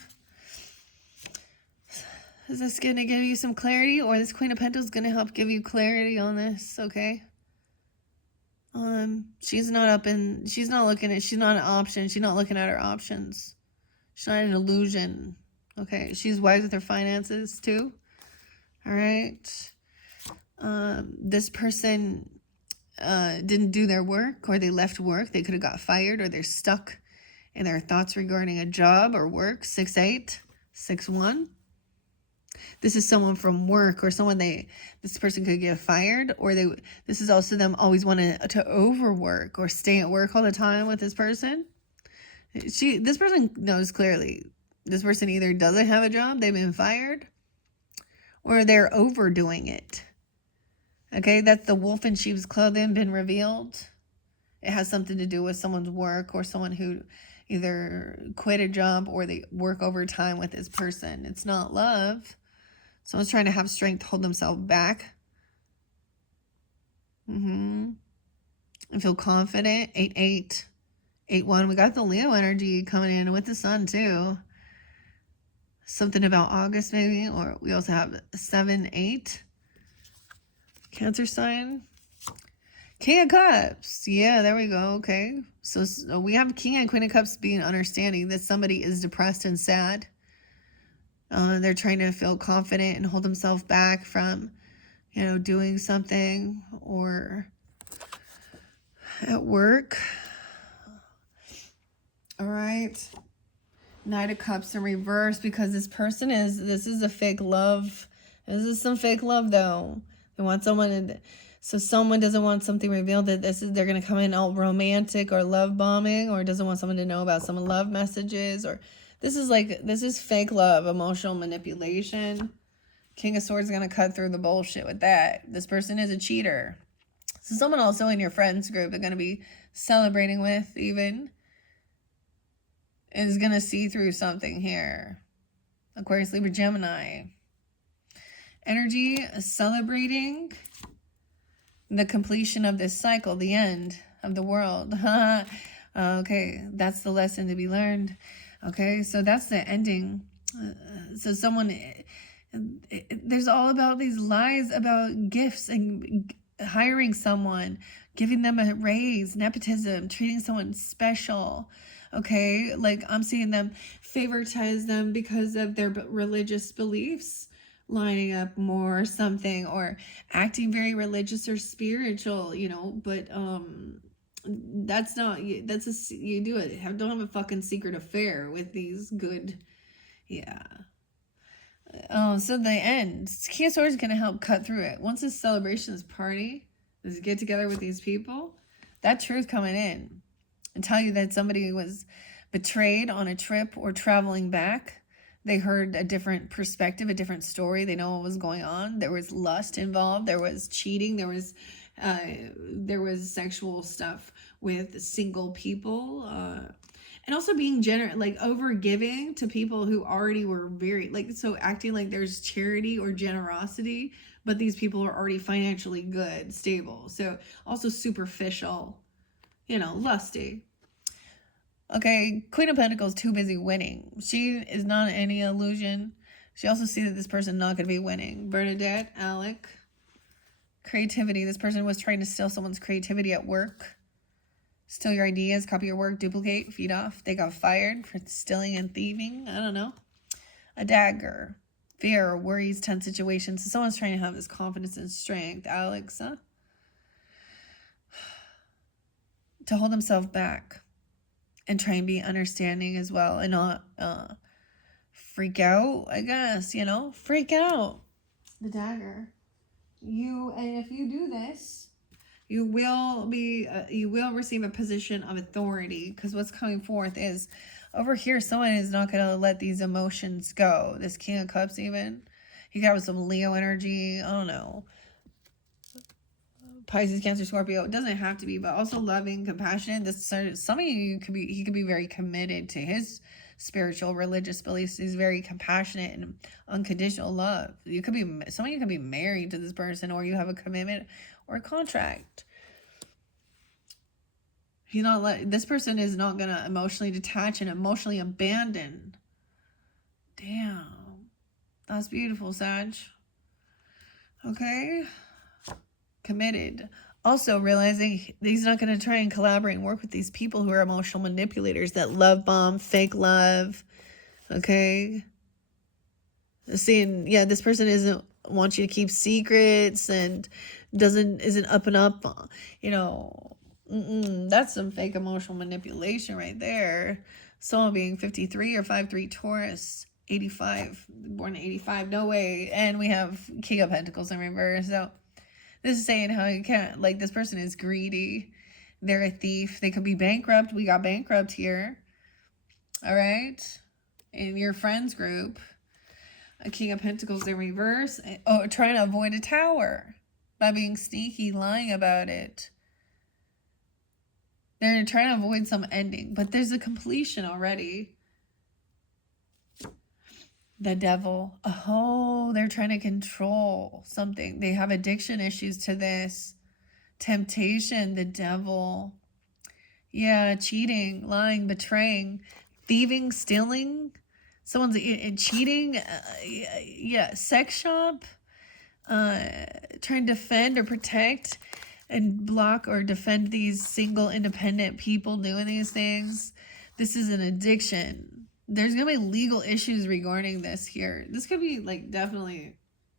Is this going to give you some clarity, or this Queen of Pentacles going to help give you clarity on this? Okay. She's not looking she's not an option. She's not looking at her options. She's not an illusion. Okay. She's wise with her finances too. All right. This person didn't do their work, or they left work. They could have got fired, or they're stuck in their thoughts regarding a job or work. 6-8, 6-1. This is someone from work, or someone this person could get fired, or this is also them always wanting to overwork or stay at work all the time with this person. This person knows clearly. This person either doesn't have a job, they've been fired, or they're overdoing it. Okay, that's the wolf in sheep's clothing been revealed. It has something to do with someone's work, or someone who either quit a job or they work overtime with this person. It's not love. Someone's trying to have strength, hold themselves back. And feel confident. 8-8, 8-1. We got the Leo energy coming in with the sun too. Something about August maybe. Or we also have 7-8. Cancer sign. King of Cups. Yeah, there we go. Okay. So we have King and Queen of Cups being understanding that somebody is depressed and sad. They're trying to feel confident and hold themselves back from, doing something, or at work. All right. Knight of Cups in reverse, because this is a fake love. This is some fake love though. They want someone so someone doesn't want something revealed that they're going to come in all romantic or love bombing, or doesn't want someone to know about some love messages, or this is fake love, emotional manipulation. King of Swords is going to cut through the bullshit with that. This person is a cheater. So someone also in your friends group they're going to be celebrating with even is going to see through something here. Aquarius, Libra, Gemini. Energy celebrating the completion of this cycle, the end of the world. Okay, that's the lesson to be learned. Okay, so that's the ending. So there's all about these lies about gifts and hiring someone, giving them a raise, nepotism, treating someone special. Okay, like I'm seeing them favoritize them because of their religious beliefs lining up more or something, or acting very religious or spiritual, but that's not, that's you do it. Don't have a fucking secret affair with these good, yeah. So the end. King of Swords is going to help cut through it. Once this celebration, this party, this get together with these people, that truth coming in and tell you that somebody was betrayed on a trip or traveling back. They heard a different perspective, a different story. They know what was going on. There was lust involved. There was cheating. There was sexual stuff with single people. And also being generous, like over giving to people who already were so acting like there's charity or generosity, but these people are already financially good, stable. So also superficial, lusty. Okay, Queen of Pentacles too busy winning. She is not any illusion. She also sees that this person not going to be winning. Bernadette, Alec. Creativity. This person was trying to steal someone's creativity at work. Steal your ideas, copy your work, duplicate, feed off. They got fired for stealing and thieving. I don't know. A dagger. Fear, worries, tense situations. So someone's trying to have this confidence and strength. Alex, huh? to hold himself back and try and be understanding as well, and not freak out, I guess, freak out. The dagger. And if you do this, you will receive a position of authority, because what's coming forth is over here, someone is not going to let these emotions go. This King of Cups, even, he got with some Leo energy. I don't know, Pisces, Cancer, Scorpio. It doesn't have to be, but also loving, compassionate. Some of you he could be very committed to his spiritual, religious beliefs. He's very compassionate and unconditional love. Some of you could be married to this person, or you have a commitment or a contract. This person is not gonna emotionally detach and emotionally abandon. Damn, that's beautiful, Sag. Okay, committed. Also realizing he's not going to try and collaborate and work with these people who are emotional manipulators that love bomb, fake love. Okay. Seeing, yeah, this person wants you to keep secrets and isn't up and up, that's some fake emotional manipulation right there. Someone being 53 or 5'3" Taurus, 85, born in 85, no way. And we have King of Pentacles in reverse. So this is saying how you can't, this person is greedy. They're a thief. They could be bankrupt. We got bankrupt here. All right. In your friends group, a King of Pentacles in reverse. Oh, trying to avoid a tower by being sneaky, lying about it. They're trying to avoid some ending, but there's a completion already. The Devil. Oh, they're trying to control something. They have addiction issues to this. Temptation, the Devil. Yeah, cheating, lying, betraying, thieving, stealing. Someone's cheating. Yeah, sex shop. Trying to defend or protect and block or defend these single independent people doing these things. This is an addiction. There's gonna be legal issues regarding this here. This could be definitely,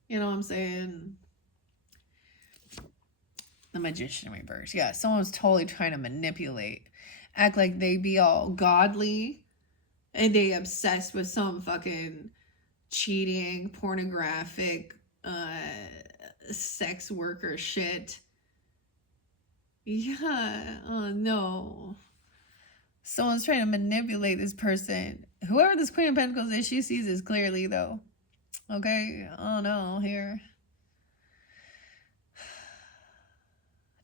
you know what I'm saying, the Magician reverse. Yeah, someone's totally trying to manipulate, act like they be all godly, and they obsessed with some fucking cheating, pornographic, sex worker shit. Yeah, oh no. Someone's trying to manipulate this person. Whoever this Queen of Pentacles is, she sees this clearly, though. Okay? Oh no, here.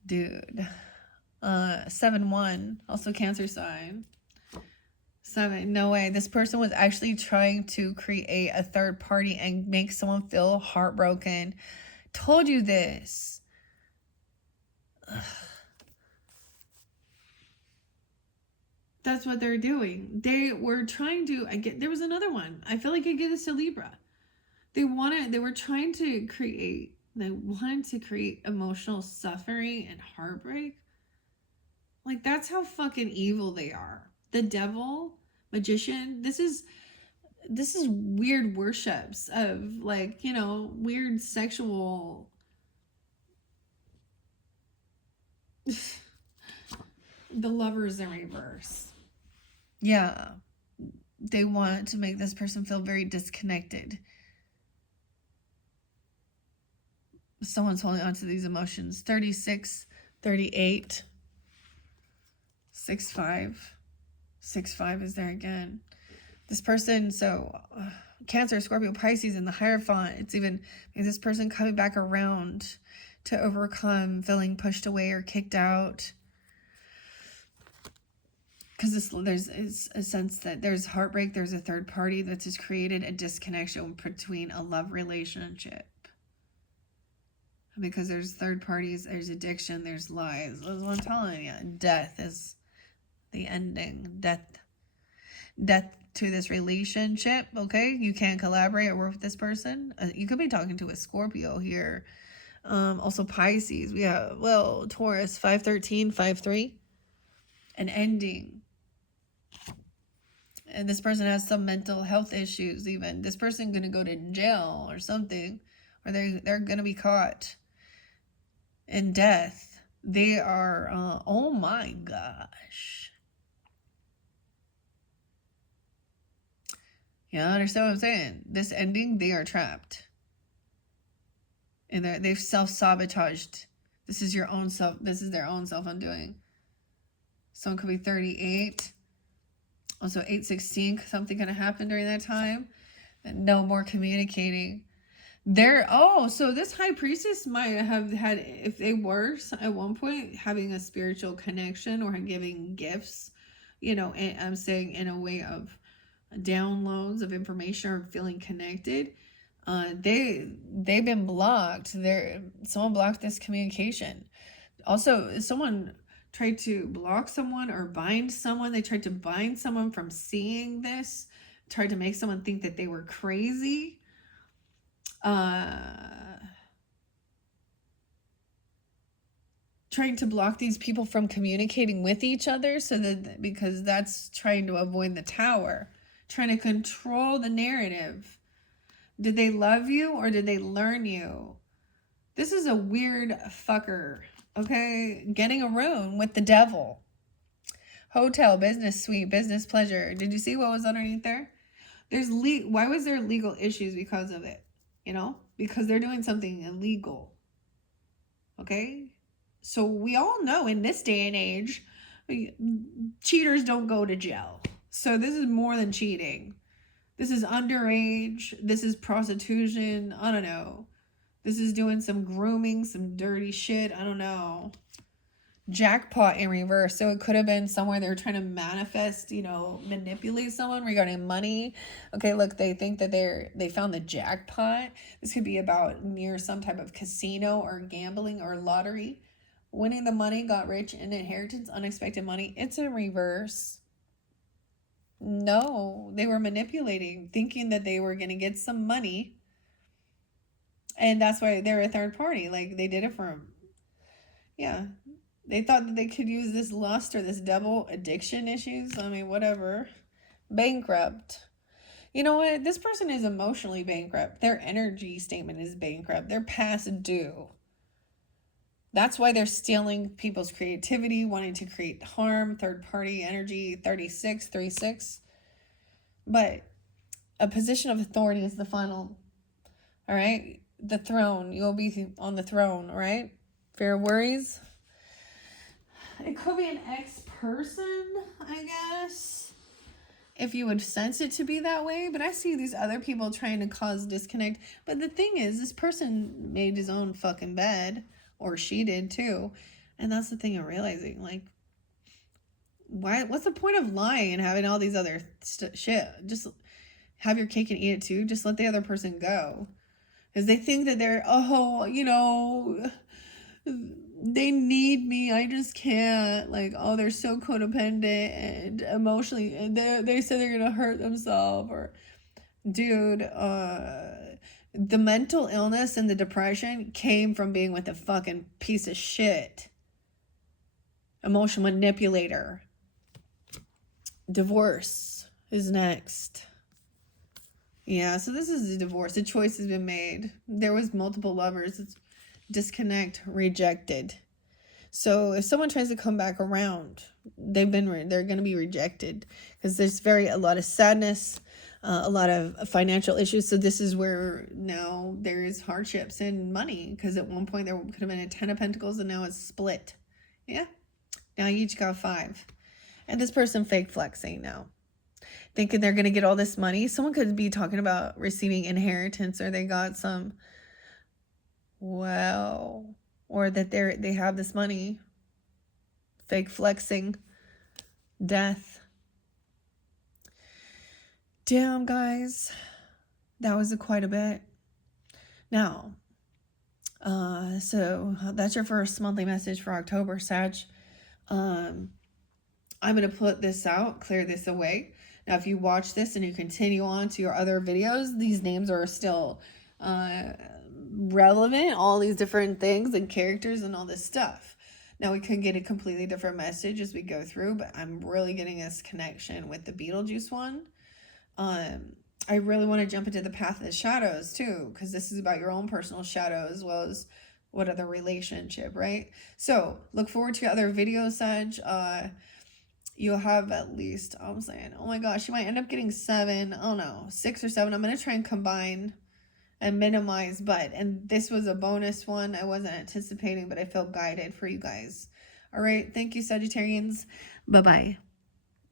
Dude. 7-1, also Cancer sign. 7, no way. This person was actually trying to create a third party and make someone feel heartbroken. Told you this. Ugh. That's what they're doing. They were trying to, there was another one. I feel like I get this to Libra. They wanted to create emotional suffering and heartbreak. That's how fucking evil they are. The Devil, Magician, this is weird worships of weird sexual the Lovers in reverse. Yeah. They want to make this person feel very disconnected. Someone's holding on to these emotions. 36, 38, 6-5. 6-5 is there again. This person, Cancer, Scorpio, Pisces in the Hierophant. It's even this person coming back around to overcome feeling pushed away or kicked out. Because there's a sense that there's heartbreak, there's a third party that has created a disconnection between a love relationship. Because there's third parties, there's addiction, there's lies. That's what I'm telling you. Death is the ending. Death to this relationship, okay? You can't collaborate or work with this person. You could be talking to a Scorpio here. Also Pisces. We have, Taurus, 5-13, 5-3. An ending. And this person has some mental health issues even. This person going to go to jail or something. Or they're going to be caught in death. They are, oh my gosh. You understand what I'm saying? This ending, they are trapped. And they've self-sabotaged. This is their own self-undoing. Someone could be 38. Also 816, something could have happened during that time. And no more communicating. So this high priestess might have had, if they were at one point having a spiritual connection or giving gifts, and I'm saying in a way of downloads of information or feeling connected, they've been blocked. Someone blocked this communication. Also, someone tried to block someone or bind someone. They tried to bind someone from seeing this, tried to make someone think that they were crazy. Trying to block these people from communicating with each other, because that's trying to avoid the tower, trying to control the narrative. Did they love you or did they learn you? This is a weird fucker, okay? Getting a room with the devil. Hotel, business suite, business pleasure. Did you see what was underneath there? Why was there legal issues because of it? Because they're doing something illegal. Okay? So we all know in this day and age, cheaters don't go to jail. So this is more than cheating. This is underage. This is prostitution. I don't know. This is doing some grooming, some dirty shit. I don't know. Jackpot in reverse. So it could have been somewhere they were trying to manifest, manipulate someone regarding money. Okay, look, they think that they found the jackpot. This could be about near some type of casino or gambling or lottery. Winning the money, got rich, and inheritance, unexpected money. It's in reverse. No, they were manipulating, thinking that they were going to get some money. And that's why they're a third party. Like, they did it they thought that they could use this lust or this devil addiction issues. I mean, whatever. Bankrupt. You know what? This person is emotionally bankrupt. Their energy statement is bankrupt. They're past due. That's why they're stealing people's creativity, wanting to create harm, third party energy, 36. But a position of authority is the final. All right? The throne. You'll be on the throne, all right? Fear worries. It could be an ex-person, I guess, if you would sense it to be that way. But I see these other people trying to cause disconnect. But the thing is, this person made his own fucking bed. Or she did too. And that's the thing I'm realizing. Like, what's the point of lying and having all these other shit? Just have your cake and eat it too. Just let the other person go. Because they think that they're, they need me. I just can't. Like, they're so codependent and emotionally. And they said they're going to hurt themselves. Or, dude, the mental illness and the depression came from being with a fucking piece of shit. Emotional manipulator. Divorce is next. Yeah, so this is a divorce. A choice has been made. There was multiple lovers. It's disconnect, rejected. So if someone tries to come back around, they're going to be rejected because there's a lot of sadness, a lot of financial issues. So this is where now there's hardships and money, because at one point there could have been a 10 of Pentacles and now it's split. Yeah. Now you each got 5. And this person fake flexing now, thinking they're going to get all this money. Someone could be talking about receiving inheritance, or they got some, or that they have this money. Fake flexing. Death. Damn, guys. That was quite a bit. Now, so that's your first monthly message for October, Sag. I'm going to put this out, clear this away. Now, if you watch this and you continue on to your other videos, these names are still relevant, all these different things and characters and all this stuff. Now, we could get a completely different message as we go through, but I'm really getting this connection with the Beetlejuice one. I really want to jump into the path of the shadows too, because this is about your own personal shadow as well as what other relationship, right? So look forward to other videos, Sag. You'll have at least, I'm saying, oh my gosh, you might end up getting 7, I don't know, 6 or 7. I'm going to try and combine and minimize, and this was a bonus one I wasn't anticipating, but I felt guided for you guys. All right, thank you, Sagittarians. Bye-bye.